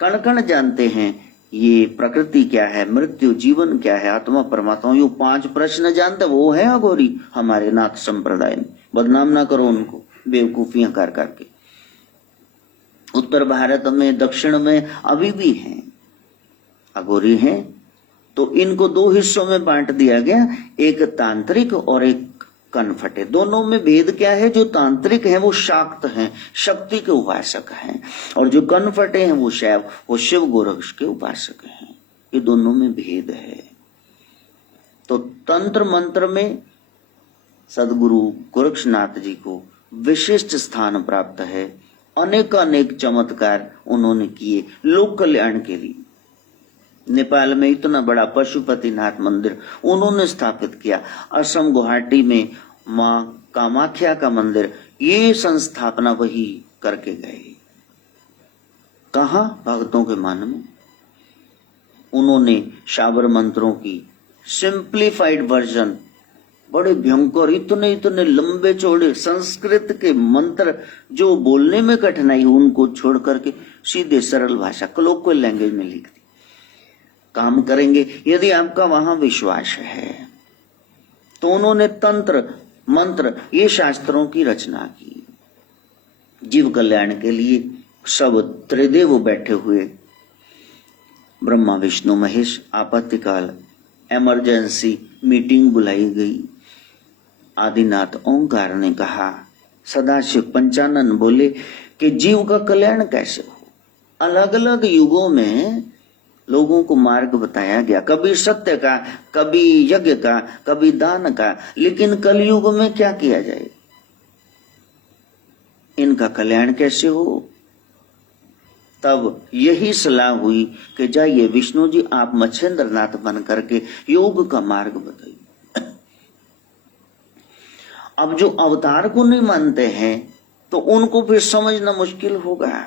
कण कण जानते हैं। ये प्रकृति क्या है, मृत्यु, जीवन क्या है, आत्मा परमात्मा, ये 5 प्रश्न जानते, वो है अघोरी हमारे नाथ संप्रदाय में। बदनाम ना करो उनको बेवकूफियां कर करके। उत्तर भारत में, दक्षिण में अभी भी हैं अघोरी हैं। तो इनको 2 हिस्सों में बांट दिया गया, एक तांत्रिक और एक कनफटे। दोनों में भेद क्या है? जो तांत्रिक हैं वो शाक्त हैं, शक्ति के उपासक हैं, और जो कनफटे हैं वो शैव, वो शिव गोरक्ष के उपासक हैं। ये दोनों में भेद है। तो तंत्र मंत्र में सदगुरु गोरक्षनाथ जी को विशिष्ट स्थान प्राप्त है। अनेक चमत्कार उन्होंने किए लोक कल्याण के लिए। नेपाल में इतना बड़ा पशुपतिनाथ मंदिर उन्होंने स्थापित किया। असम गुवाहाटी में मां कामाख्या का मंदिर, ये संस्थापना वही करके गए। कहा? भक्तों के मन में। उन्होंने शाबर मंत्रों की सिंप्लीफाइड वर्जन, बड़े भयंकर, इतने लंबे चौड़े संस्कृत के मंत्र जो बोलने में कठिनाई, उनको छोड़ करके सीधे सरल भाषा कोलोकियल लैंग्वेज में लिख दी। काम करेंगे यदि आपका वहां विश्वास है। तो उन्होंने तंत्र मंत्र ये शास्त्रों की रचना की जीव कल्याण के लिए। सब त्रिदेव बैठे हुए, ब्रह्मा विष्णु महेश। आपत्तिकाल इमरजेंसी मीटिंग बुलाई गई। आदिनाथ ओंकार ने कहा, सदाशिव पंचानन बोले कि जीव का कल्याण कैसे हो। अलग अलग युगों में लोगों को मार्ग बताया गया, कभी सत्य का, कभी यज्ञ का, कभी दान का, लेकिन कलयुग में क्या किया जाए, इनका कल्याण कैसे हो। तब यही सलाह हुई कि जाइए विष्णु जी, आप मच्छेंद्रनाथ बन करके योग का मार्ग बताइए। अब जो अवतार को नहीं मानते हैं तो उनको फिर समझना मुश्किल होगा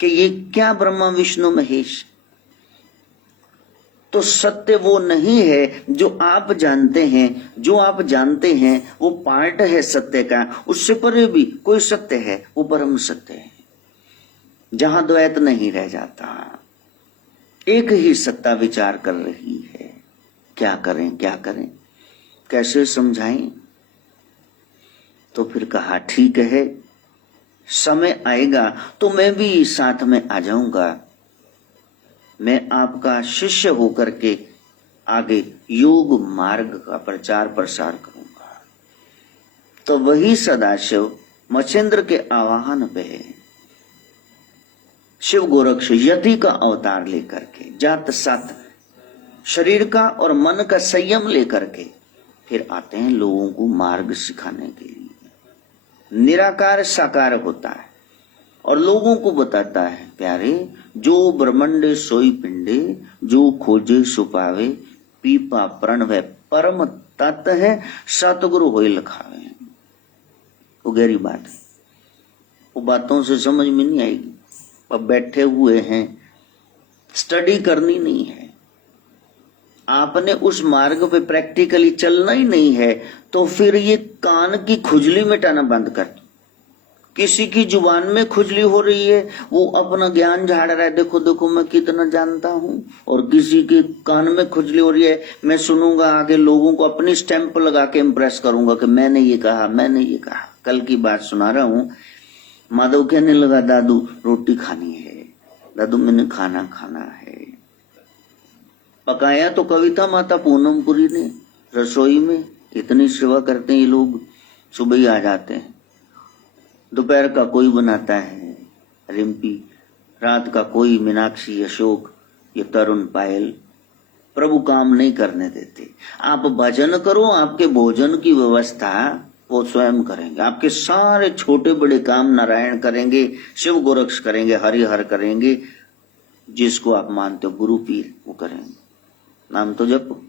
कि ये क्या ब्रह्मा विष्णु महेश। तो सत्य वो नहीं है जो आप जानते हैं। जो आप जानते हैं वो पार्ट है सत्य का, उससे परे भी कोई सत्य है, वो परम सत्य है, जहां द्वैत नहीं रह जाता, एक ही सत्ता विचार कर रही है। क्या करें क्या करें, कैसे समझाएं। तो फिर कहा ठीक है, समय आएगा तो मैं भी साथ में आ जाऊंगा, मैं आपका शिष्य होकर के आगे योग मार्ग का प्रचार प्रसार करूंगा। तो वही सदाशिव मच्छिंद्र के आवाहन पे शिव गोरक्ष यति का अवतार लेकर के, जात सत शरीर का और मन का संयम लेकर के फिर आते हैं लोगों को मार्ग सिखाने के लिए। निराकार साकार होता है और लोगों को बताता है, प्यारे जो ब्रह्मंडे सोई पिंडे, जो खोजे सो पावे, पीपा प्रणव परम तत्व है, सतगुरु होए लखावे। वो गहरी बात है, वो बातों से समझ में नहीं आएगी। अब बैठे हुए हैं, स्टडी करनी नहीं है, आपने उस मार्ग पे प्रैक्टिकली चलना ही नहीं है, तो फिर ये कान की खुजली मिटाना बंद कर दो। किसी की जुबान में खुजली हो रही है, वो अपना ज्ञान झाड़ रहा है, देखो देखो मैं कितना जानता हूं, और किसी के कान में खुजली हो रही है, मैं सुनूंगा आगे लोगों को अपनी स्टैंप लगा के इम्प्रेस करूंगा कि मैंने ये कहा मैंने ये कहा। कल की बात सुना रहा हूं, माधव कहने लगा दादू रोटी खानी है, दादू मैंने खाना खाना है। पकाया तो कविता माता पूनमपुरी ने रसोई में, इतनी सेवा करते हैं ये लोग, सुबह ही आ जाते हैं, दोपहर का कोई बनाता है रिम्पी, रात का कोई मीनाक्षी अशोक, ये तरुण पायल। प्रभु काम नहीं करने देते। आप भजन करो, आपके भोजन की व्यवस्था वो स्वयं करेंगे, आपके सारे छोटे बड़े काम नारायण करेंगे, शिव गोरक्ष करेंगे, हरिहर करेंगे, जिसको आप मानते हो गुरु पीर वो करेंगे, नाम तो जपो।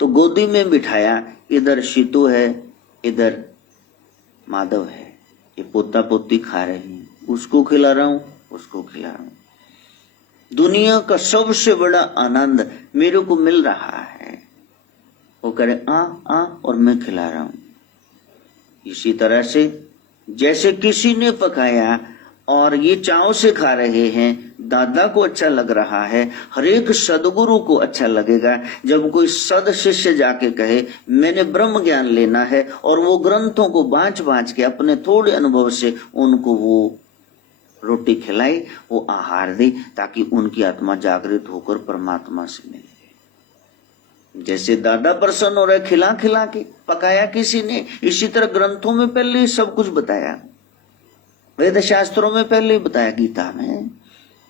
तो गोदी में बिठाया, इधर शितु है इधर माधव है, ये पोता पोती खा रहे हैं, उसको खिला रहा हूं उसको खिला रहा हूं। दुनिया का सबसे बड़ा आनंद मेरे को मिल रहा है, वो करे आ और मैं खिला रहा हूं। इसी तरह से जैसे किसी ने पकाया और ये चाव से खा रहे हैं, दादा को अच्छा लग रहा है, हरेक सदगुरु को अच्छा लगेगा जब कोई सद शिष्य जाके कहे मैंने ब्रह्म ज्ञान लेना है, और वो ग्रंथों को बांच बांच के अपने थोड़े अनुभव से उनको वो रोटी खिलाए, वो आहार दे, ताकि उनकी आत्मा जागृत होकर परमात्मा से मिले। जैसे दादा प्रसन्न हो रहे खिला खिला के, पकाया किसी ने, इसी तरह ग्रंथों में पहले ही सब कुछ बताया, वेद शास्त्रों में पहले ही बताया, गीता में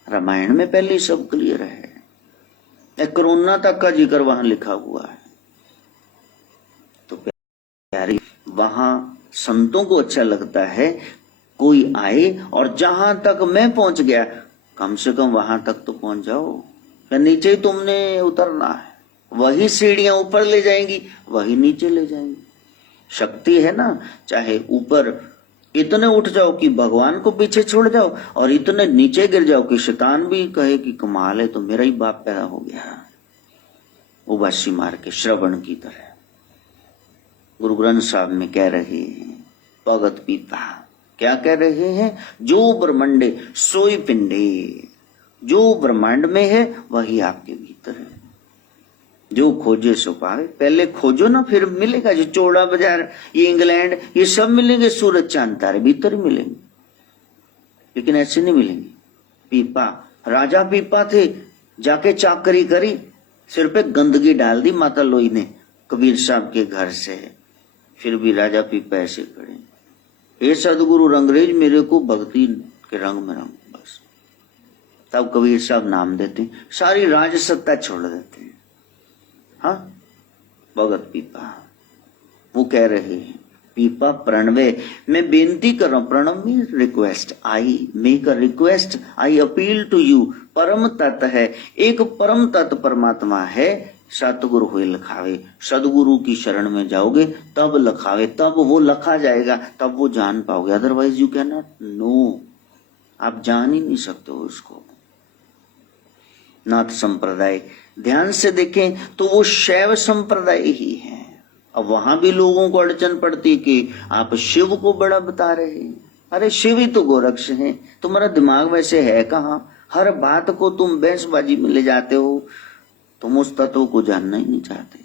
रामायण में पहले ही सब क्लियर है, कोरोना तक का जिक्र वहां लिखा हुआ है। तो प्यारी वहां संतों को अच्छा लगता है कोई आए, और जहां तक मैं पहुंच गया कम से कम वहां तक तो पहुंच जाओ, या नीचे ही तुमने उतरना है, वही सीढ़ियां ऊपर ले जाएंगी वही नीचे ले जाएंगी। शक्ति है ना, चाहे ऊपर इतने उठ जाओ कि भगवान को पीछे छोड़ जाओ, और इतने नीचे गिर जाओ कि शैतान भी कहे कि कमाल है, तो मेरा ही बाप पैदा हो गया, उबासी मार के श्रवण की तरह। गुरु ग्रंथ साहब में कह रहे हैं भगत पिता, क्या कह रहे हैं, जो ब्रह्मंडे सोई पिंडे, जो ब्रह्मांड में है वही आपके भीतर है, जो खोजे सो पावे। पहले खोजो ना फिर मिलेगा, जो चौड़ा बाजार ये इंग्लैंड ये सब मिलेंगे, सूरज चांद तारे भीतर ही मिलेंगे, लेकिन ऐसे नहीं मिलेंगे। पीपा, राजा पीपा थे, जाके चाकरी करी, सिर पे गंदगी डाल दी माता लोई ने कबीर साहब के घर से, फिर भी राजा पीपा ऐसे खड़े, हे सदगुरु रंगरेज मेरे को भक्ति के रंग में रंग, बस तब कबीर साहब नाम देते, सारी राज सत्ता छोड़ देते हैं। हाँ, भगत पीपा वो कह रहे हैं, पीपा प्रणवे, मैं बेनती कर रहा हूं, प्रणव mean request, I make a request, I appeal to you. परम तत्व है, एक परम तत्व परमात्मा है, सतगुरु हुए लखावे, सदगुरु की शरण में जाओगे तब लखावे, तब वो लखा जाएगा, तब वो जान पाओगे, otherwise you can not know, आप जान ही नहीं सकते हो उसको। नाथ संप्रदाय ध्यान से देखें तो वो शैव संप्रदाय ही है। अब वहां भी लोगों को अड़चन पड़ती कि आप शिव को बड़ा बता रहे हैं, अरे शिव ही तो गोरक्ष हैं, तुम्हारा दिमाग वैसे है कहाँ, हर बात को तुम बहसबाजी में ले जाते हो। तुम उस तत्व को जानना ही नहीं चाहते।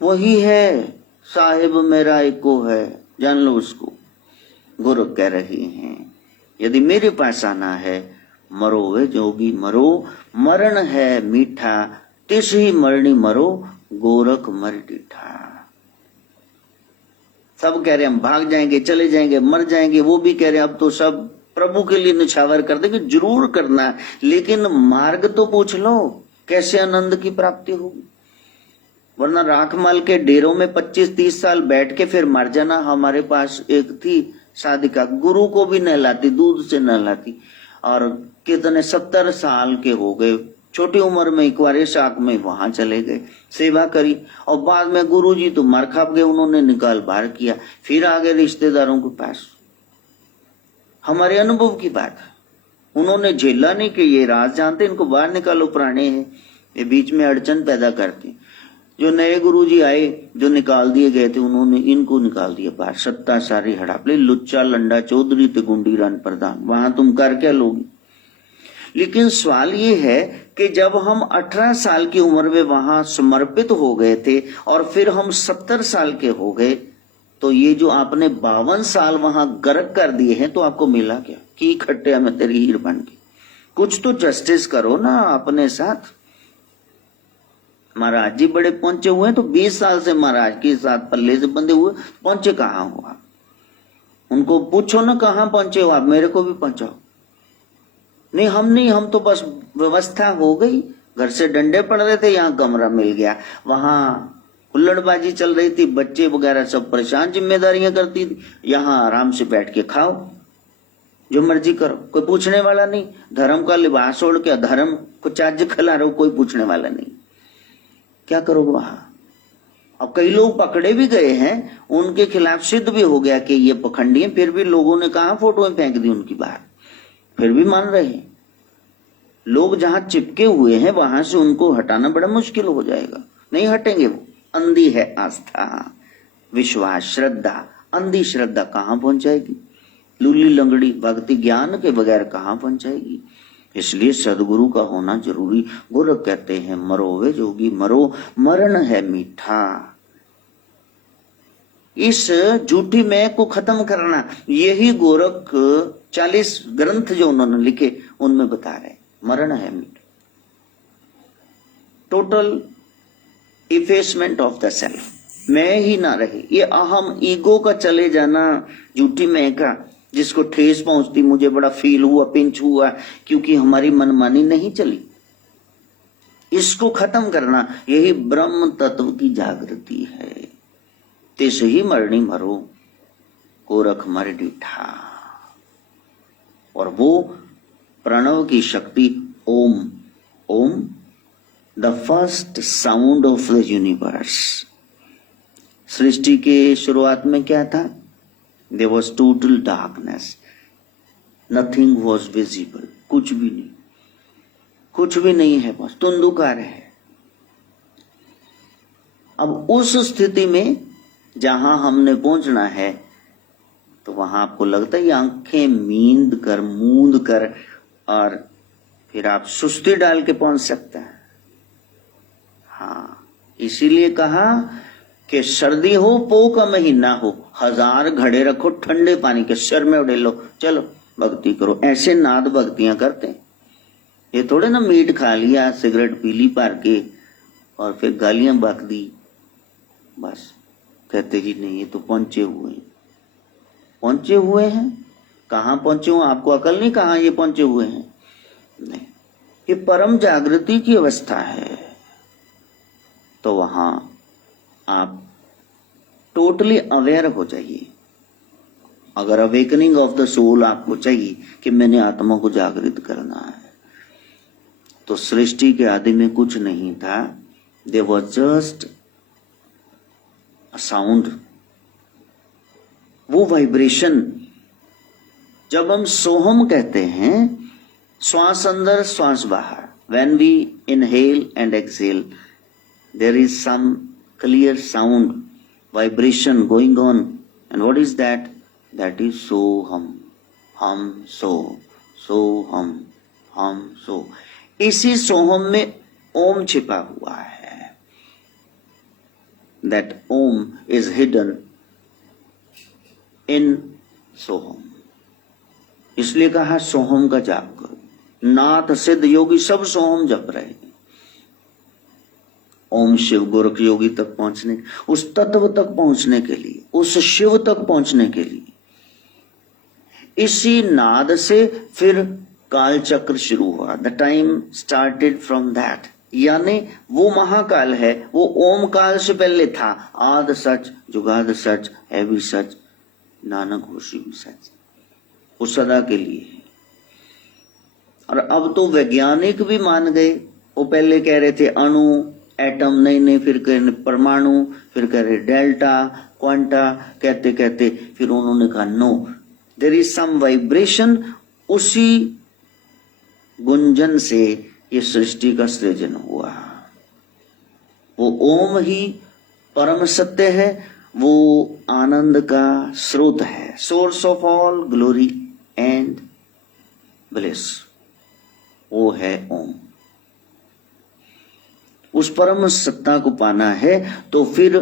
वही है साहिब मेरा एको है, जान लो उसको। गुरु कह रहे हैं यदि मेरे पास आना है, मरो वे जोगी मरो, मरण है मीठा, तिस ही मरणी मरो, गोरख मर डिठा। सब कह रहे हम भाग जाएंगे, चले जाएंगे, मर जाएंगे। वो भी कह रहे अब तो सब प्रभु के लिए निछावर कर देंगे। जरूर करना, लेकिन मार्ग तो पूछ लो कैसे आनंद की प्राप्ति होगी। वरना राखमाल के डेरों में 25-30 साल बैठ के फिर मर जाना। हमारे पास एक थी साधिका, गुरु को भी नहलाती, दूध से नहलाती, और कितने 70 साल के हो गए, छोटी उम्र में इकवारे शाक में वहां चले गए, सेवा करी, और बाद में गुरुजी तो मर खाप गए, उन्होंने निकाल बाहर किया, फिर आगे रिश्तेदारों के पास। हमारे अनुभव की बात है, उन्होंने झेला नहीं कि ये राज जानते, इनको बाहर निकालो, पुराने हैं, ये बीच में अड़चन पैदा करते। जो नए गुरुजी आए, जो निकाल दिए गए थे, उन्होंने इनको निकाल दिया बाहर। सत्ता सारी हड़प ले, लुच्चा लंडा चौधरी ते गुंडी रान प्रधान, वहां तुम कर क्या लोगे। लेकिन सवाल ये है कि जब हम 18 साल की उम्र में वहां समर्पित हो गए थे और फिर हम 70 साल के हो गए, तो ये जो आपने 52 साल वहां गर्क कर दिए हैं, तो आपको मिला क्या? की खट्टे में तेरी हीर बन गई। कुछ तो जस्टिस करो ना अपने साथ। महाराज जी बड़े पहुंचे हुए हैं, तो 20 साल से महाराज के साथ पल्ले से बंधे हुए, पहुंचे कहां हो आप? उनको पूछो ना कहां पहुंचे हो आप, मेरे को भी पहुंचाओ। नहीं हम नहीं, हम तो बस व्यवस्था हो गई, घर से डंडे पड़ रहे थे, यहाँ कमरा मिल गया, वहां हुल्लड़बाजी चल रही थी, बच्चे वगैरह सब परेशान, जिम्मेदारियां करती थी, यहाँ आराम से बैठ के खाओ, जो मर्जी करो, कोई पूछने वाला नहीं। धर्म का लिबास ओढ़ के धर्म को चाज खिला रहे हो, कोई पूछने वाला नहीं। क्या करोगे वहां? अब कई लोग पकड़े भी गए हैं, उनके खिलाफ सिद्ध भी हो गया कि ये पखंडी हैं, फिर भी लोगों ने कहा फोटो में फेंक दी उनकी बात, फिर भी मान रहे हैं। लोग जहां चिपके हुए हैं वहां से उनको हटाना बड़ा मुश्किल हो जाएगा, नहीं हटेंगे वो। अंधी है आस्था, विश्वास, श्रद्धा। अंधी श्रद्धा कहां पहुंच जाएगी? लूली लंगड़ी भक्ति ज्ञान के बगैर कहां पहुंच जाएगी? इसलिए सदगुरु का होना जरूरी। गोरख कहते हैं मरो वे जोगी मरो, मरण है मीठा। इस झूठी मैं को खत्म करना, यही गोरख 40 ग्रंथ जो उन्होंने लिखे उनमें बता रहे, मरण है मीठा। Total effacement of the self, मैं ही ना रहे, ये अहम ईगो का चले जाना, झूठी मैं का, जिसको ठेस पहुंचती, मुझे बड़ा फील हुआ, पिंच हुआ, क्योंकि हमारी मनमानी नहीं चली। इसको खत्म करना, यही ब्रह्म तत्व की जागृति है। तिस ही मरणी मरो, गोरख मर डिठा। और वो प्रणव की शक्ति Om, Om the first sound of the universe. सृष्टि के शुरुआत में क्या था? There was total darkness. Nothing was visible. कुछ भी नहीं, कुछ भी नहीं है, बस धुंधुकार है। अब उस स्थिति में जहां हमने पहुंचना है, तो वहां आपको लगता है ये आंखें मींद कर, मूंद कर, और फिर आप सुस्ती डाल के पहुंच सकते हैं। हाँ, इसीलिए कहा कि सर्दी हो, पो का महीना हो, 1000 घड़े रखो ठंडे पानी के, सर में उड़े लो, चलो भक्ति करो। ऐसे नाद भक्तियां करते। ये थोड़े ना मीट खा लिया, सिगरेट पी ली पार के, और फिर गालियां बक दी, बस कहते जी नहीं ये तो पहुंचे हुए हैं। पहुंचे हुए हैं कहाँ पहुंचे हो? आपको अकल नहीं कहाँ ये पहुंचे हुए हैं? नहीं, ये परम जागृति की अवस्था है। तो वहां आप टोटली अवेयर हो जाइए। अगर अवेकनिंग ऑफ द सोल आपको चाहिए कि मैंने आत्मा को जागृत करना है, तो सृष्टि के आदि में कुछ नहीं था। There was just a sound, वो वाइब्रेशन। जब हम सोहम कहते हैं, श्वास अंदर श्वास बाहर, when we inhale and exhale, there is some clear sound, vibration going on, and what is that? That is soham, hum so, soham, hum so. इसी सोहम में ओम छिपा हुआ है। That Om is hidden in Soham. इसलिए कहा सोहम का जाप करो। नाथ सिद्ध योगी सब सोहम जप रहे हैं। ओम शिव गोरख योगी तक पहुंचने, उस तत्व तक पहुंचने के लिए, उस शिव तक पहुंचने के लिए इसी नाद से फिर काल चक्र शुरू हुआ। The time started from that, यानी वो महाकाल है, वो ओम काल से पहले था। आद सच, जुगाद सच, है भी सच, नानक होशी भी सच, वो सदा के लिए है। और अब तो वैज्ञानिक भी मान गए। वो पहले कह रहे थे अणु, एटम, नहीं, फिर कह रहे परमाणु, फिर कह रहे डेल्टा, क्वांटा, कहते कहते फिर उन्होंने कहा no, there is some vibration. उसी गुंजन से ये सृष्टि का सृजन हुआ। वो ओम ही परम सत्य है, वो आनंद का स्रोत है, source of all glory and bliss, वो है ओम। उस परम सत्ता को पाना है तो फिर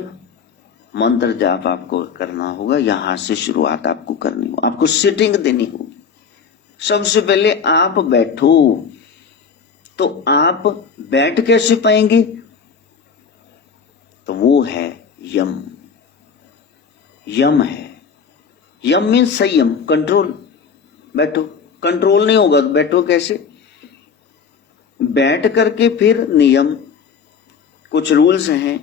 मंत्र जाप आपको करना होगा। यहां से शुरुआत आपको करनी होगी, आपको सिटिंग देनी होगी। सबसे पहले आप बैठो। तो आप बैठ कैसे पाएंगे? तो वो है यम। यम है, यम मीन्स संयम, कंट्रोल। बैठो, कंट्रोल नहीं होगा तो बैठो कैसे? बैठ करके फिर नियम, कुछ रूल्स हैं,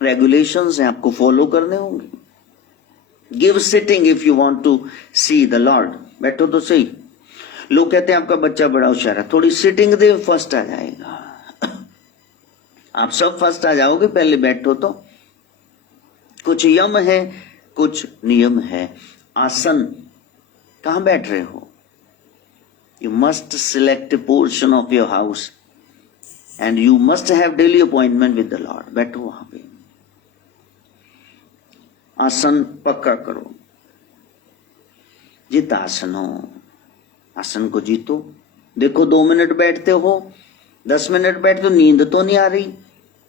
रेगुलेशंस हैं, आपको फॉलो करने होंगे। Give sitting if you want to see the Lord. बैठो तो सही। लोग कहते हैं आपका बच्चा बड़ा होशियार है, थोड़ी सिटिंग दे, फर्स्ट आ जाएगा। आप सब फर्स्ट आ जाओगे, पहले बैठो तो। कुछ यम है, कुछ नियम है। आसन, कहां बैठ रहे हो? You must select A portion of your house and you must have daily appointment with the Lord. बैठो वहां पे, आसन पक्का करो। जित आसन हो, आसन को जीतो। देखो 2 मिनट बैठते हो, 10 मिनट बैठते हो, नींद तो नहीं आ रही,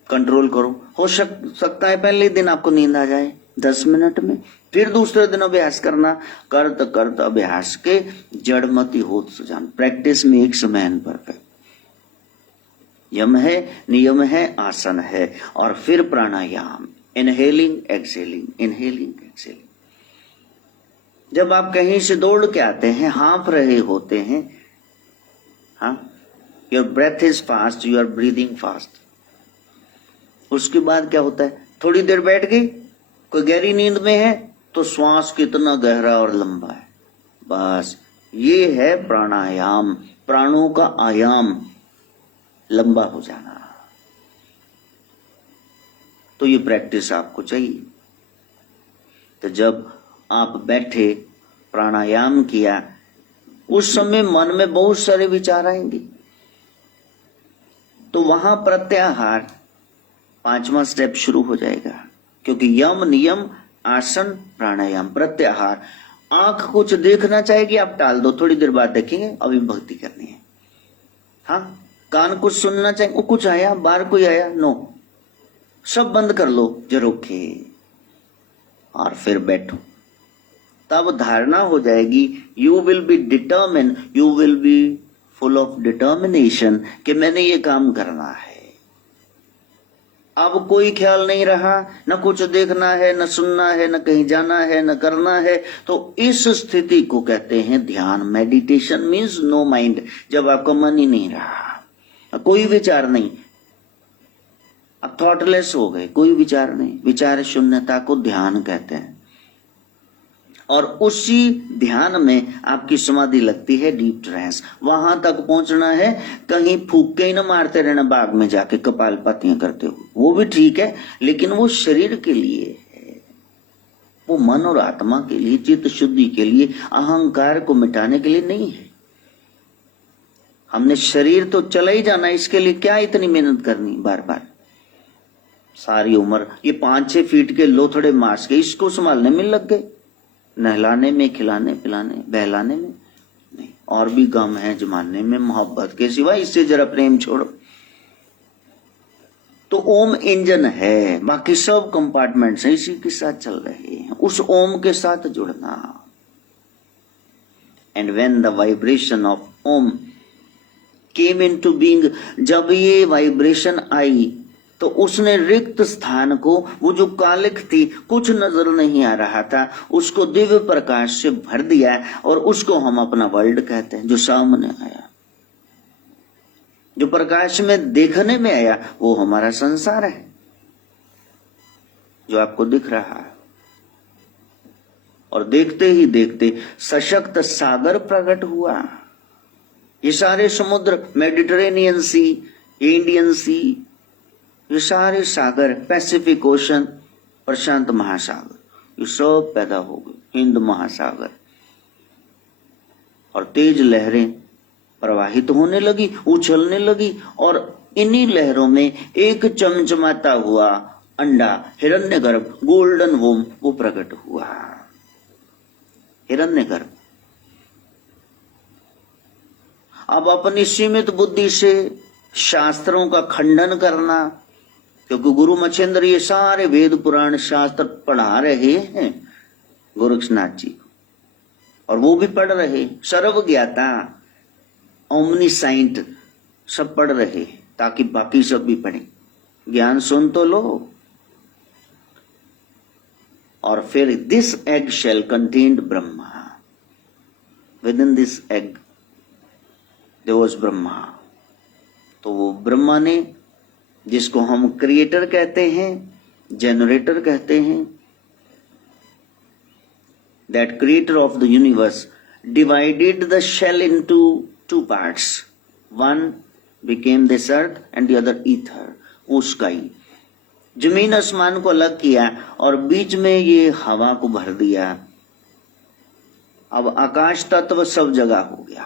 कंट्रोल करो। हो सकता है पहले दिन आपको नींद आ जाए 10 मिनट में, फिर दूसरे दिन अभ्यास करना। करत करत अभ्यास के जड़मती होत सुजान। Practice makes man perfect. यम है, नियम है, आसन है, और फिर pranayama, inhaling exhaling, inhaling exhaling. जब आप कहीं से दौड़ के आते हैं, हाँफ रहे होते हैं, हाँ, your breath is fast, you are breathing fast. उसके बाद क्या होता है? थोड़ी देर बैठ गई, कोई गहरी नींद में है तो श्वास कितना गहरा और लंबा है। बस ये है प्राणायाम, प्राणों का आयाम, लंबा हो जाना। तो ये प्रैक्टिस आपको चाहिए। तो जब आप बैठे, प्राणायाम किया, उस समय मन में बहुत सारे विचार आएंगे, तो वहां प्रत्याहार 5वां स्टेप शुरू हो जाएगा। क्योंकि यम, नियम, आसन, प्राणायाम, प्रत्याहार। आंख कुछ देखना चाहेगी, आप टाल दो, थोड़ी देर बाद देखेंगे, अभी भक्ति करनी है। हाँ, कान कुछ सुनना चाहेंगे, वो कुछ आया, बाहर कोई आया, नो, सब बंद कर लो, जरोखे, और फिर बैठो। तब धारणा हो जाएगी, you will B determine, you will B full of determination कि मैंने ये काम करना है। अब कोई ख्याल नहीं रहा, न कुछ देखना है, न सुनना है, न कहीं जाना है, न करना है। तो इस स्थिति को कहते हैं ध्यान। Meditation means no mind. जब आपका मन ही नहीं रहा, कोई विचार नहीं, अब थॉटलेस हो गए, कोई विचार नहीं, विचार शून्यता को ध्यान कहते हैं। और उसी ध्यान में आपकी समाधि लगती है, डीप ट्रांस। वहां तक पहुंचना है, कहीं फूक के ही न मारते रहना बाग में जाके कपालपातियां करते हो, वो भी ठीक है, लेकिन वो शरीर के लिए है, वो मन और आत्मा के लिए, चित्त शुद्धि के लिए, अहंकार को मिटाने के लिए नहीं है। हमने शरीर तो चला ही जाना, इसके लिए क्या इतनी मेहनत करनी बार बार सारी उम्र। ये 5-6 फीट के लोथड़े मांस के, इसको संभालने में लग गए, नहलाने में, खिलाने पिलाने, बहलाने में नहीं। और भी गम है जमाने में मोहब्बत के सिवा, इससे जरा प्रेम छोड़ो। तो ओम इंजन है, बाकी सब कंपार्टमेंट्स हैं इसी के साथ चल रहे हैं, उस ओम के साथ जुड़ना। And when the vibration of Om came into being, जब ये वाइब्रेशन आई तो उसने रिक्त स्थान को, वो जो कालिक थी, कुछ नजर नहीं आ रहा था, उसको दिव्य प्रकाश से भर दिया, और उसको हम अपना वर्ल्ड कहते हैं। जो सामने आया, जो प्रकाश में देखने में आया, वो हमारा संसार है जो आपको दिख रहा है। और देखते ही देखते सशक्त सागर प्रकट हुआ। ये सारे समुद्र, मेडिटेरेनियन सी, इंडियन सी, ये सारे सागर, पैसिफिक ओशन, प्रशांत महासागर, ये सब पैदा हो गए, हिंद महासागर, और तेज लहरें प्रवाहित होने लगी, उछलने लगी, और इन्हीं लहरों में एक चमचमाता हुआ अंडा, हिरण्यगर्भ, गोल्डन वोम, वो प्रकट हुआ। हिरण्यगर्भ अब अपनी सीमित बुद्धि से शास्त्रों का खंडन करना, क्योंकि गुरु मच्छिंद्र ये सारे वेद पुराण शास्त्र पढ़ा रहे हैं गोरक्षनाथ जी को, और वो भी पढ़ रहे, सर्वज्ञाता, ओमनीसाइंट सब पढ़ रहे, ताकि बाकी सब भी पढ़े। ज्ञान सुन तो लो। और फिर this egg shell contained Brahma, within this egg there was Brahma. तो वो ब्रह्मा ने, जिसको हम क्रिएटर कहते हैं, जनरेटर कहते हैं, that creator of the universe divided the shell into two parts, one became this earth and the other ether, वो स्काई, जमीन आसमान को अलग किया और बीच में ये हवा को भर दिया। अब आकाश तत्व सब जगह हो गया।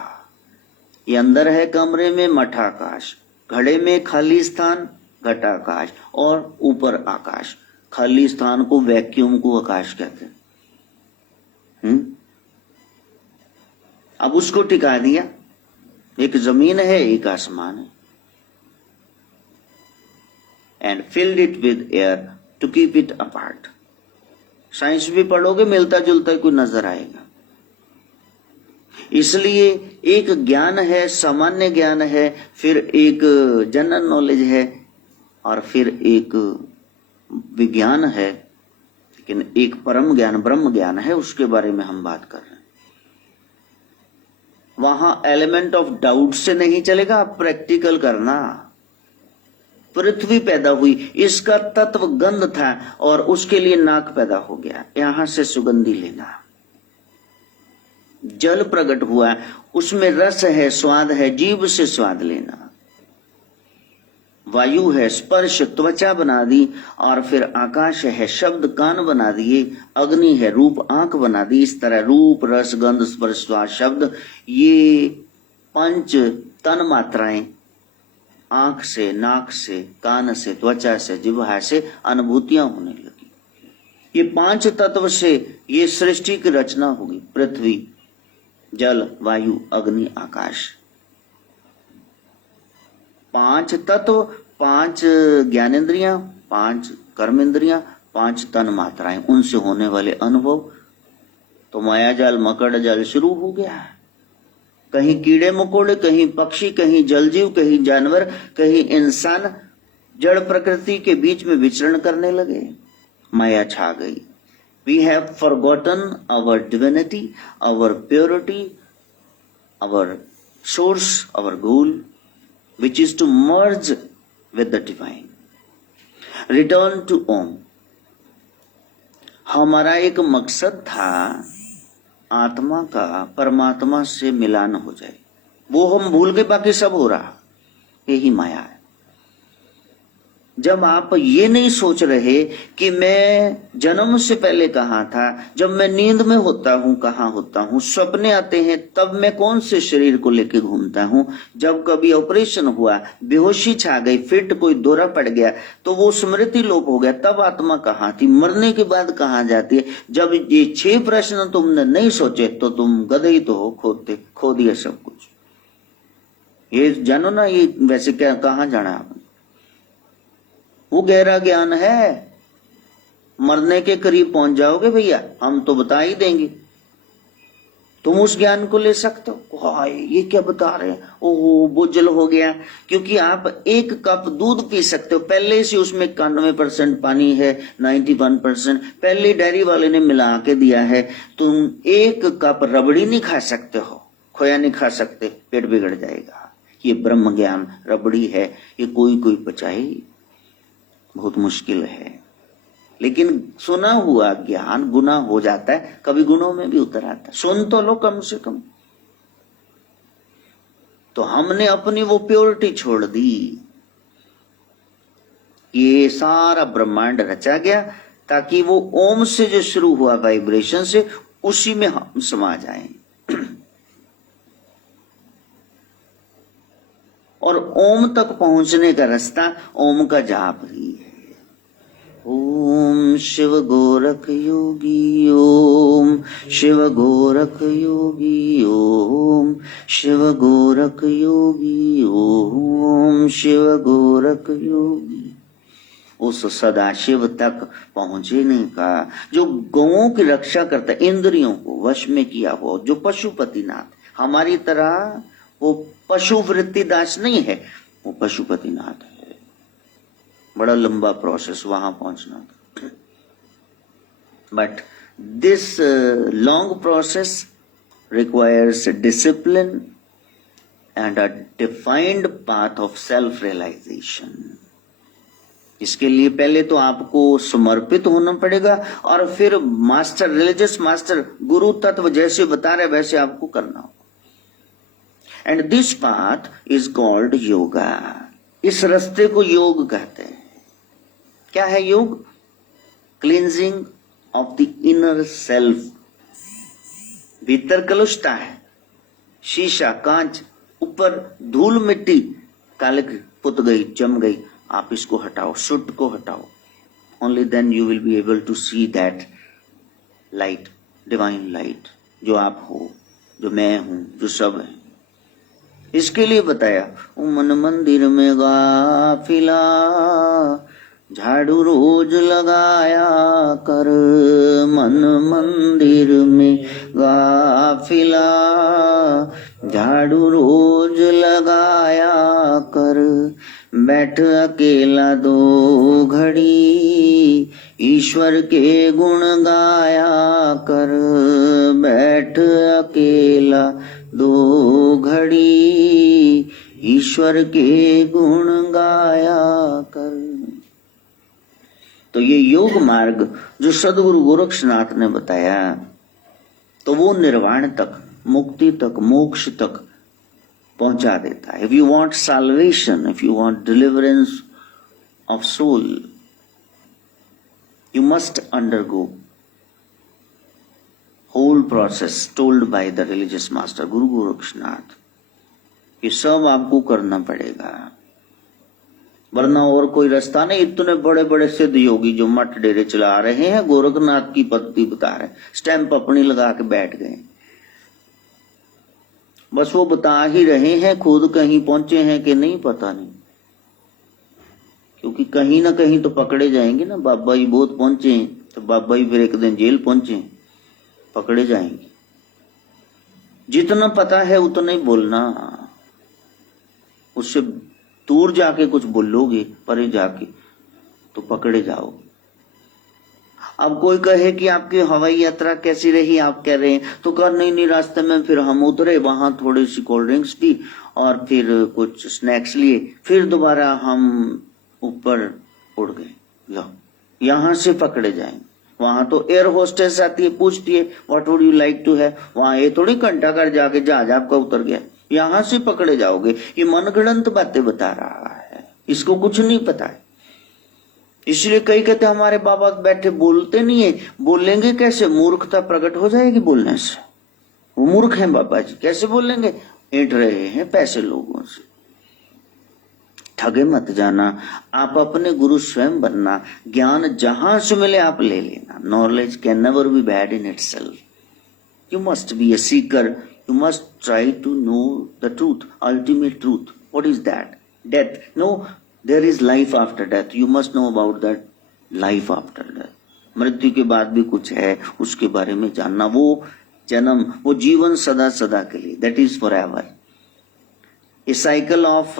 ये अंदर है कमरे में मठाकाश, घड़े में खाली स्थान घटाकाश, और ऊपर आकाश। खाली स्थान को, वैक्यूम को आकाश कहते हैं। अब उसको टिका दिया। एक जमीन है, एक आसमान है, and filled it with air to keep it apart. Science भी पढ़ोगे, मिलता जुलता कोई नजर आएगा। इसलिए एक ज्ञान है, सामान्य ज्ञान है, फिर एक जनरल नॉलेज है, और फिर एक विज्ञान है, लेकिन एक परम ज्ञान, ब्रह्म ज्ञान है, उसके बारे में हम बात कर रहे हैं। वहां एलिमेंट ऑफ डाउट से नहीं चलेगा, प्रैक्टिकल करना। पृथ्वी पैदा हुई, इसका तत्व गंध था, और उसके लिए नाक पैदा हो गया, यहां से सुगंधी लेना। जल प्रकट हुआ, उसमें रस है, स्वाद है, जीभ से स्वाद लेना। वायु है, स्पर्श, त्वचा बना दी, और फिर आकाश है, शब्द कान बना दिए। अग्नि है, रूप आंख बना दी। इस तरह रूप, रस, गंध, स्पर्श, स्वाद, शब्द, ये 5 तन मात्राएं आंख से, नाक से, कान से, त्वचा से, जिह्वा से अनुभूतियां होने लगी। ये 5 तत्व से ये सृष्टि की रचना होगी। पृथ्वी, जल, वायु, अग्नि, आकाश। 5 तत्व, 5 ज्ञानेंद्रियां, 5 कर्मेंद्रियां, 5 तन मात्राएं, उनसे होने वाले अनुभव। तो माया जाल, मकड़ जाल शुरू हो गया। कहीं कीड़े मकोड़े, कहीं पक्षी, कहीं जलजीव, कहीं जानवर, कहीं इंसान जड़ प्रकृति के बीच में विचरण करने लगे। माया छा गई। We have forgotten our divinity, our purity, our source, our goal, which is to merge with the divine. Return to Om. हमारा एक मकसद था आत्मा का परमात्मा से मिलान हो जाए, वो हम भूल गए, बाकी सब हो रहा। यही माया है। जब आप ये नहीं सोच रहे कि मैं जन्म से पहले कहाँ था, जब मैं नींद में होता हूँ कहाँ होता हूँ, सपने आते हैं तब मैं कौन से शरीर को लेके घूमता हूँ, जब कभी ऑपरेशन हुआ, बेहोशी छा गई, फिट कोई दौरा पड़ गया तो वो स्मृति लोप हो गया, तब आत्मा कहाँ थी, मरने के बाद कहाँ जाती है। जब ये 6 प्रश्न तुमने नहीं सोचे तो तुम गधे ही तो हो, खो दिया सब कुछ। ये जानो ना, ये वैसे क्या कहाँ जाना आपने, वो गहरा ज्ञान है। मरने के करीब पहुंच जाओगे भैया, हम तो बता ही देंगे, तुम उस ज्ञान को ले सकते हो। हाय ये क्या बता रहे हैं, ओहो बोझल हो गया। क्योंकि आप 1 कप दूध पी सकते हो, पहले से उसमें 91% पानी है, 91% पहले डेयरी वाले ने मिला के दिया है। तुम 1 कप रबड़ी नहीं खा सकते हो, खोया नहीं खा सकते, पेट बिगड़ जाएगा। ये ब्रह्म ज्ञान रबड़ी है, ये कोई कोई पचाए, बहुत मुश्किल है। लेकिन सुना हुआ ज्ञान गुना हो जाता है, कभी गुणों में भी उतर आता है। सुन तो लो कम से कम। तो हमने अपनी वो प्योरिटी छोड़ दी। ये सारा ब्रह्मांड रचा गया ताकि वो ओम से जो शुरू हुआ वाइब्रेशन से, उसी में हम समा जाएं। और ओम तक पहुंचने का रास्ता ओम का जाप ही है। ओम शिव गोरख योगी, ओम शिव गोरख योगी, ओम शिव गोरख योगी, ओम शिव गोरख योगी। उस सदाशिव तक पहुंचने का जो गौओं की रक्षा करता है, इंद्रियों को वश में किया हो, जो पशुपतिनाथ, हमारी तरह वो पशु वृत्ति दास नहीं है, वो पशुपतिनाथ है। बड़ा लंबा प्रोसेस वहां पहुंचना था, but this long process requires discipline and a defined path of self realization. इसके लिए पहले तो आपको समर्पित होना पड़ेगा और फिर मास्टर, रिलीजियस मास्टर, गुरु तत्व जैसे बता रहे वैसे आपको करना होगा। And this path is called yoga. इस रास्ते को योग कहते हैं। क्या है योग? Cleansing of the inner self. भीतर कलुषता है, शीशा, कांच, ऊपर धूल मिट्टी कालिक पुत गई, जम गई, आप इसको हटाओ, सुट को हटाओ। Only then you will be able to see that light, divine light, जो आप हो, जो मैं हूं, जो सब है। इसके लिए बताया, मन मंदिर में गाफिला झाड़ू रोज लगाया कर, मन मंदिर में गाफिला झाड़ू रोज लगाया कर, बैठ अकेला 2 घड़ी ईश्वर के गुण गाया कर, बैठ अकेला 2 घड़ी ईश्वर के गुण गाया कर। तो ये योग मार्ग जो सदगुरु गोरक्षनाथ ने बताया, तो वो निर्वाण तक, मुक्ति तक, मोक्ष तक पहुंचा देता है। If you want salvation, if you want deliverance of soul, you must undergo whole process told by the religious master Guru Gorakshnath। ये सब आपको करना पड़ेगा, वरना और कोई रास्ता नहीं। इतने बड़े बड़े सिद्ध योगी जो मठ डेरे चला रहे हैं, गोरखनाथ की पद्धति बता रहे, स्टैंप अपनी लगा के बैठ गए, बस वो बता ही रहे हैं, खुद कहीं पहुंचे हैं कि नहीं पता नहीं। क्योंकि कहीं ना कहीं तो पकड़े जाएंगे ना। बाबा जी बहुत पहुंचे हैं तो बाबा जी फिर एक दिन जेल पहुंचे, पकड़े जाएंगे। जितना पता है उतना ही बोलना, उससे दूर जाके कुछ बोलोगे, परे जाके तो पकड़े जाओगे। अब कोई कहे कि आपकी हवाई यात्रा कैसी रही, आप कह रहे हैं तो कर नहीं, रास्ते में फिर हम उतरे, वहां थोड़ी सी कोल्ड ड्रिंक्स पी और फिर कुछ स्नैक्स लिए, फिर दोबारा हम ऊपर उड़ गए। लो यहां से पकड़े जाएंगे। वहां तो एयर होस्टेस आती है, पूछती है what would you like to है। वहां ये थोड़ी घंटा कर जाके जहाज आपका उतर गया, यहां से पकड़े जाओगे। ये मनगढ़ंत बातें बता रहा है, इसको कुछ नहीं पता है। इसलिए कई कहते हमारे बाबा बैठे बोलते नहीं है, बोलेंगे कैसे? मूर्खता प्रकट हो जाएगी बोलने से। वो मूर्ख हैं बाबा जी, कैसे बोलेंगे? ऐंठ रहे हैं पैसे लोगों से। ठगे मत जाना, आप अपने गुरु स्वयं बनना। ज्ञान जहां से मिले आप ले लेना। Knowledge can never be bad in itself. You must be a seeker, you must try to know the truth, ultimate truth. What is that? Death? No, there is life after death. You must know about that life after death. मृत्यु के बाद भी कुछ है, उसके बारे में जानना। वो जन्म, वो जीवन सदा सदा के लिए, that is for ever. A cycle of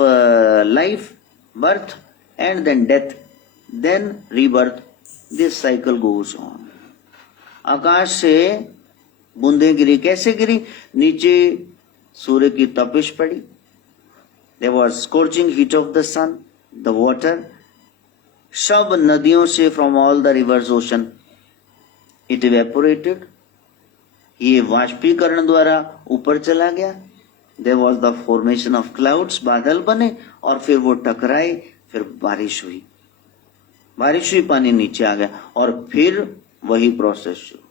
life, birth and then death, then rebirth. This cycle goes on. आकाश से बूंदें गिरी, कैसे गिरी? नीचे सूर्य की तपिश पड़ी। There was scorching heat of the sun, the water. सब नदियों से from all the rivers, ocean, it evaporated. ये वाष्पीकरण द्वारा ऊपर चला गया। There was the formation of clouds, बादल बने और फिर वो टकराए, फिर बारिश हुई। बारिश हुई, पानी नीचे आ गया और फिर वही प्रोसेस शुरू।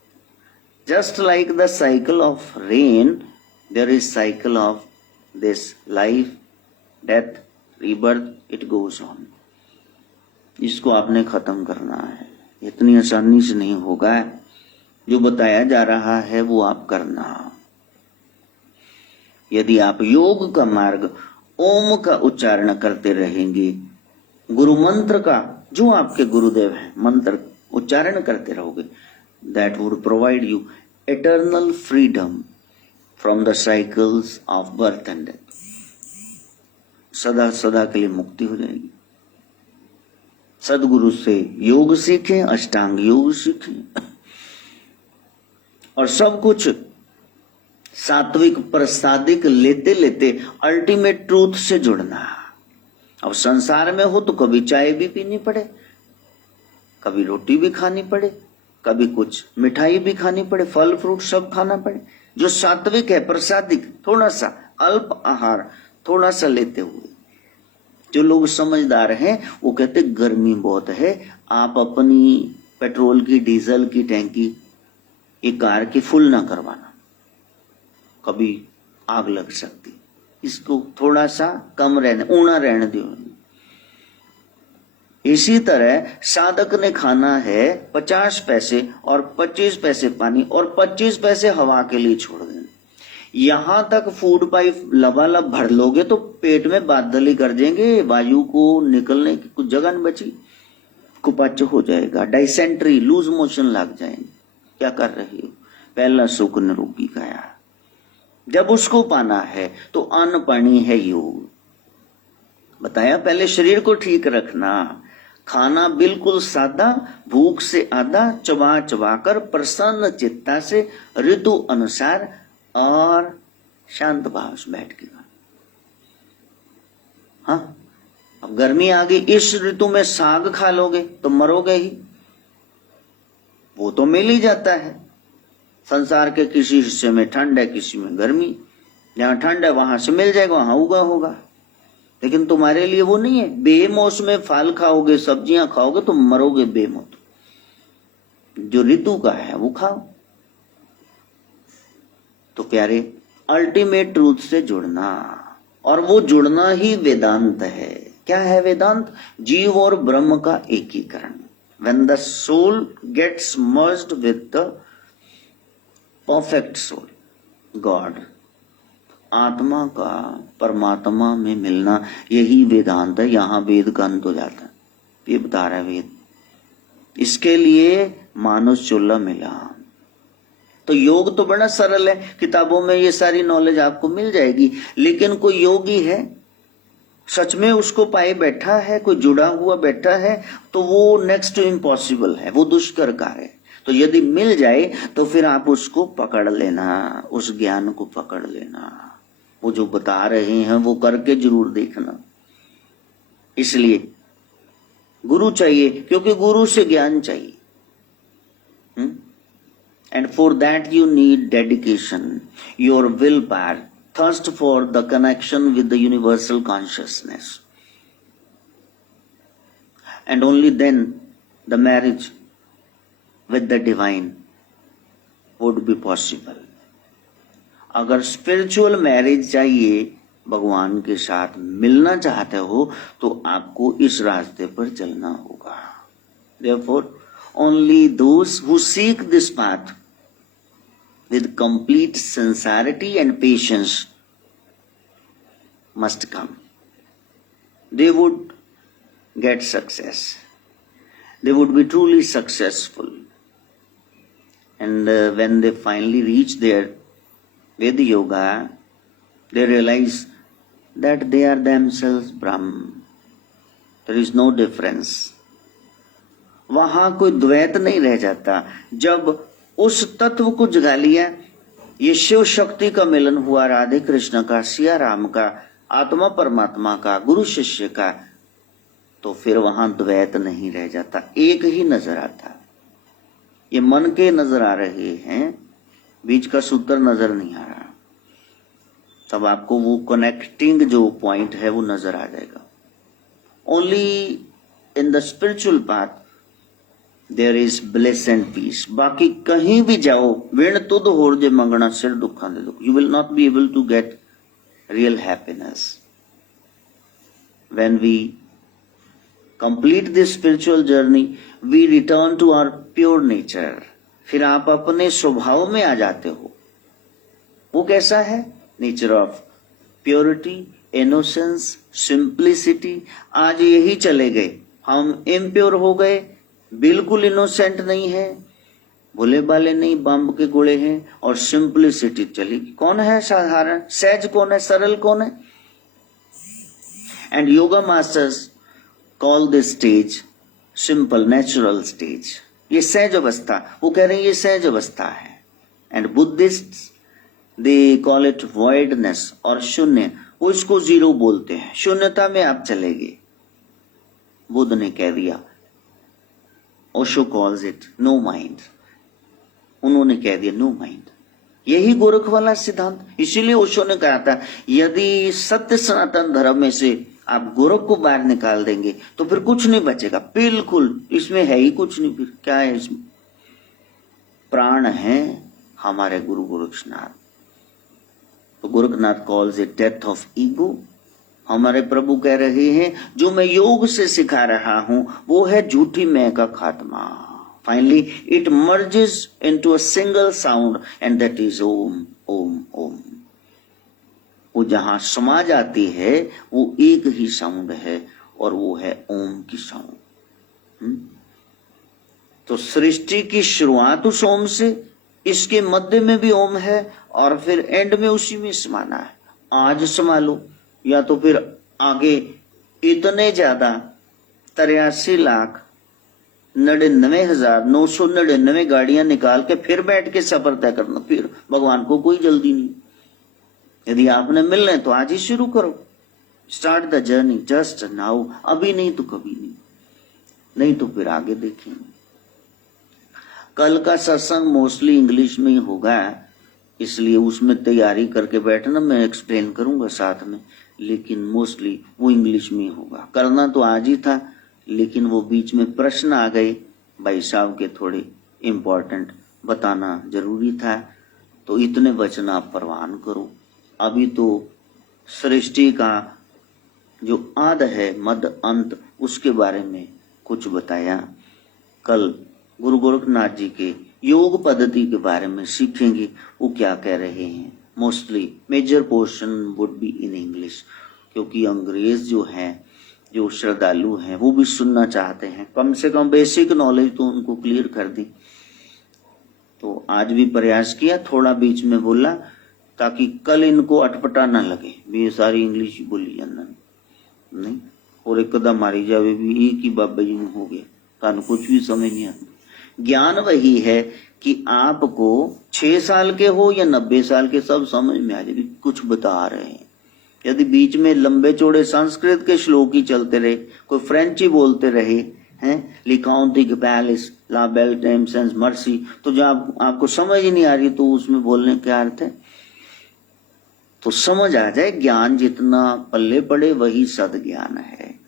Just like the cycle of rain, there is cycle of this life, death, rebirth, it goes on. इसको आपने खत्म करना है। इतनी आसानी से नहीं होगा। जो बताया जा रहा है वो आप करना। यदि आप योग का मार्ग, ओम का उच्चारण करते रहेंगे, गुरु मंत्र का, जो आपके गुरुदेव हैं, मंत्र उच्चारण करते रहोगे, that would provide you eternal freedom from the cycles of birth and death. सदा सदा के लिए मुक्ति हो जाएगी। सदगुरु से योग सीखें, अष्टांग योग सीखें और सब कुछ सात्विक प्रसादिक लेते लेते अल्टीमेट ट्रूथ से जुड़ना। अब संसार में हो तो कभी चाय भी पीनी पड़े, कभी रोटी भी खानी पड़े, कभी कुछ मिठाई भी खानी पड़े, फल फ्रूट सब खाना पड़े। जो सात्विक है, प्रसादिक, थोड़ा सा अल्प आहार, थोड़ा सा लेते हुए। जो लोग समझदार हैं वो कहते गर्मी बहुत है, आप अपनी पेट्रोल की, डीजल की टैंकी, एक कार की फुल ना करवाना, कभी आग लग सकती, इसको थोड़ा सा कम रहने, ऊना रहने दो। इसी तरह साधक ने खाना है 50 पैसे और 25 पैसे पानी और 25 पैसे हवा के लिए छोड़ देना। यहां तक फूड पाइप लबालब भर लोगे तो पेट में बादली कर देंगे, वायु को निकलने की कुछ जगह नहीं बची, कुपाच हो जाएगा, डाइसेंट्री, लूज मोशन लग जाएंगे। क्या कर रही हो? पहला सुख निरोगी गया। जब उसको पाना है तो अन्न पानी है योग। बताया पहले शरीर को ठीक रखना, खाना बिल्कुल सादा, भूख से आधा, चबा चबा कर प्रसन्न चित्ता से ऋतु अनुसार और शांत भाव से बैठ के। हाँ, अब गर्मी आ गई, इस ऋतु में साग खा लोगे तो मरोगे ही, वो तो मिल ही जाता है। संसार के किसी हिस्से में ठंड है, किसी में गर्मी, जहां ठंड है वहां से मिल जाएगा, वहां उगा होगा। लेकिन तुम्हारे लिए वो नहीं है। बेमौसमे फल खाओगे, सब्जियां खाओगे तो मरोगे बेमौत। जो ऋतु का है वो खाओ। तो प्यारे, अल्टीमेट ट्रूथ से जुड़ना, और वो जुड़ना ही वेदांत है। क्या है वेदांत? जीव और ब्रह्म का एकीकरण। When the soul gets merged with the perfect soul, God, आत्मा का परमात्मा में मिलना, यही वेदांत है। यहाँ वेद का अंत हो जाता है। ये बता रहा है वेद। इसके लिए मानुष चूल्हा मिला। तो योग तो बड़ा सरल है, किताबों में ये सारी नॉलेज आपको मिल जाएगी। लेकिन कोई योगी है, सच में उसको पाए बैठा है, कोई जुड़ा हुआ बैठा है, तो वो नेक्स्ट टू इम्पॉसिबल है, वो दुष्कर कार्य है। तो यदि मिल जाए तो फिर आप उसको पकड़ लेना, उस ज्ञान को पकड़ लेना। वो जो बता रहे हैं वो करके जरूर देखना। इसलिए गुरु चाहिए, क्योंकि गुरु से ज्ञान चाहिए। And for that you need dedication, your will power, thirst for the connection with the universal consciousness, and only then the marriage with the divine would be possible. अगर स्पिरिचुअल मैरिज चाहिए, भगवान के साथ मिलना चाहते हो, तो आपको इस रास्ते पर चलना होगा. Therefore, only those who seek this path with complete sincerity and patience must come. They would get success. They would be truly successful. And when they finally reach there with yoga, they realize that they are themselves Brahman. There is no difference. वहां कोई द्वैत नहीं रह जाता. जब उस तत्व को जगा लिया, ये शिव शक्ति का मिलन हुआ, राधे कृष्ण का, सिया राम का, आत्मा परमात्मा का, गुरु शिष्य का, तो फिर वहां द्वैत नहीं रह जाता, एक ही नजर आता. ये मन के नजर आ रहे हैं, बीच का सूत्र नजर नहीं आ रहा. तब आपको वो कनेक्टिंग जो पॉइंट है वो नजर आ जाएगा. Only in the spiritual path there is bliss and peace. बाकी कहीं भी जाओ, विण तुद होर जे मंगना सिर दुखा दे दुख, you will not be able to get real happiness. When we complete this spiritual journey, we return to our pure nature. फिर आप अपने स्वभाव में आ जाते हो. वो कैसा है? Nature of purity, innocence, simplicity. आज यही चले गए, हम इम्प्योर हो गए, बिल्कुल इनोसेंट नहीं है, भोले बाले नहीं, बम्ब के गोले हैं, और सिंप्लिसिटी चली. कौन है साधारण? सहज कौन है? सरल कौन है? And yoga masters call this stage simple natural stage. ये सहज अवस्था, वो कह रहे हैं ये सहज अवस्था है. And Buddhist they call it voidness और शून्य. वो इसको जीरो बोलते हैं. शून्यता में आप चले गए. बुद्ध ने कह दिया, Osho calls it no mind. उन्होंने कह दिया नो माइंड. यही गोरख वाला सिद्धांत. इसीलिए ओशो ने कहा था, यदि सत्य सनातन धर्म में से आप गोरख को बाहर निकाल देंगे तो फिर कुछ नहीं बचेगा. बिल्कुल, इसमें है ही कुछ नहीं. फिर क्या है इसमें? प्राण है हमारे गुरु गोरक्षनाथ. तो Gorakhnath calls it death of ego. हमारे प्रभु कह रहे हैं, जो मैं योग से सिखा रहा हूं वो है झूठी मैं का खात्मा. Finally it merges into a single sound and that is Om Om Om. वो जहां समा जाती है वो एक ही साउंड है, और वो है ओम की साउंड. तो सृष्टि की शुरुआत उस ओम से, इसके मध्य में भी ओम है, और फिर एंड में उसी में समाना है. आज समा लो, या तो फिर आगे इतने ज्यादा 83,99,999 गाड़ियां निकाल के फिर बैठ के सफर तय करना. फिर भगवान को कोई जल्दी नहीं. यदि आपने मिलना है तो आज ही शुरू करो. Start the journey just now. अभी नहीं तो कभी नहीं, नहीं तो फिर आगे देखेंगे. कल का सत्संग मोस्टली इंग्लिश में ही होगा, इसलिए उसमें तैयारी करके बैठना. मैं एक्सप्लेन करूंगा साथ में, लेकिन मोस्टली वो इंग्लिश में ही होगा. करना तो आज ही था, लेकिन वो बीच में प्रश्न आ गए भाई साहब के, थोड़े इम्पोर्टेंट, बताना जरूरी था. तो इतने वचन आप परवान करो. अभी तो सृष्टि का जो आद है, मध्य अंत, उसके बारे में कुछ बताया. कल गुरु गोरखनाथ जी के योग पद्धति के बारे में सीखेंगे, वो क्या कह रहे हैं. Mostly major portion would be in English, क्योंकि अंग्रेज जो हैं, जो श्रद्धालु हैं, वो भी सुनना चाहते हैं. कम से कम बेसिक नॉलेज तो उनको क्लियर कर दी. तो आज भी प्रयास किया, थोड़ा बीच में बोला, ताकि कल इनको अटपटा ना लगे भी ये सारी इंग्लिश बोली जाना नहीं, और एकदम मारी जावे भी एक ही बाबा जी हो गया, तान कुछ भी समझ नहीं आता. ज्ञान वही है कि आपको 6 साल के हो या 90 साल के, सब समझ में आ जाए भी कुछ बता रहे हैं. यदि बीच में लंबे चौड़े संस्कृत के श्लोक ही चलते रहे, कोई फ्रेंच ही बोलते रहे हैं, लिकाउंटिक पैलेस ला बेल टाइम्स एंड मर्सी, तो जब आपको समझ ही नहीं आ रही तो उसमें बोलने क्या अर्थ है. तो समझ आ जाए, ज्ञान जितना पल्ले पड़े वही सद ज्ञान है.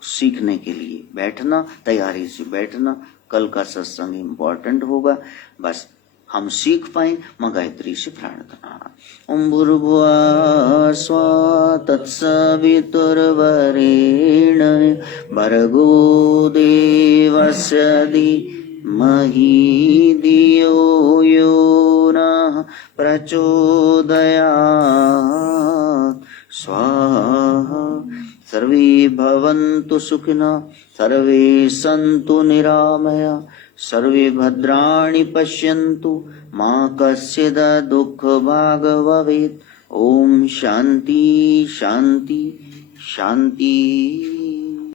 सीखने के लिए बैठना, तैयारी से बैठना। कल का सत्संग इम्पोर्टेंट होगा, बस हम सीख पाए। मां गायत्री से प्रार्थना। ओम भूर्भुवः स्वः तत्सवितुर्वरेण्य भर्गो देवस्य धीमहि धियो यो नः प्रचोदयात्। स्वाहा। सर्वे भवन्तु सुखिनः, सर्वे सन्तु निरामया, सर्वे भद्राणि पश्यन्तु, मा कश्चित् दुःखभाग् भवेत्। ओम शांति शांति शांति।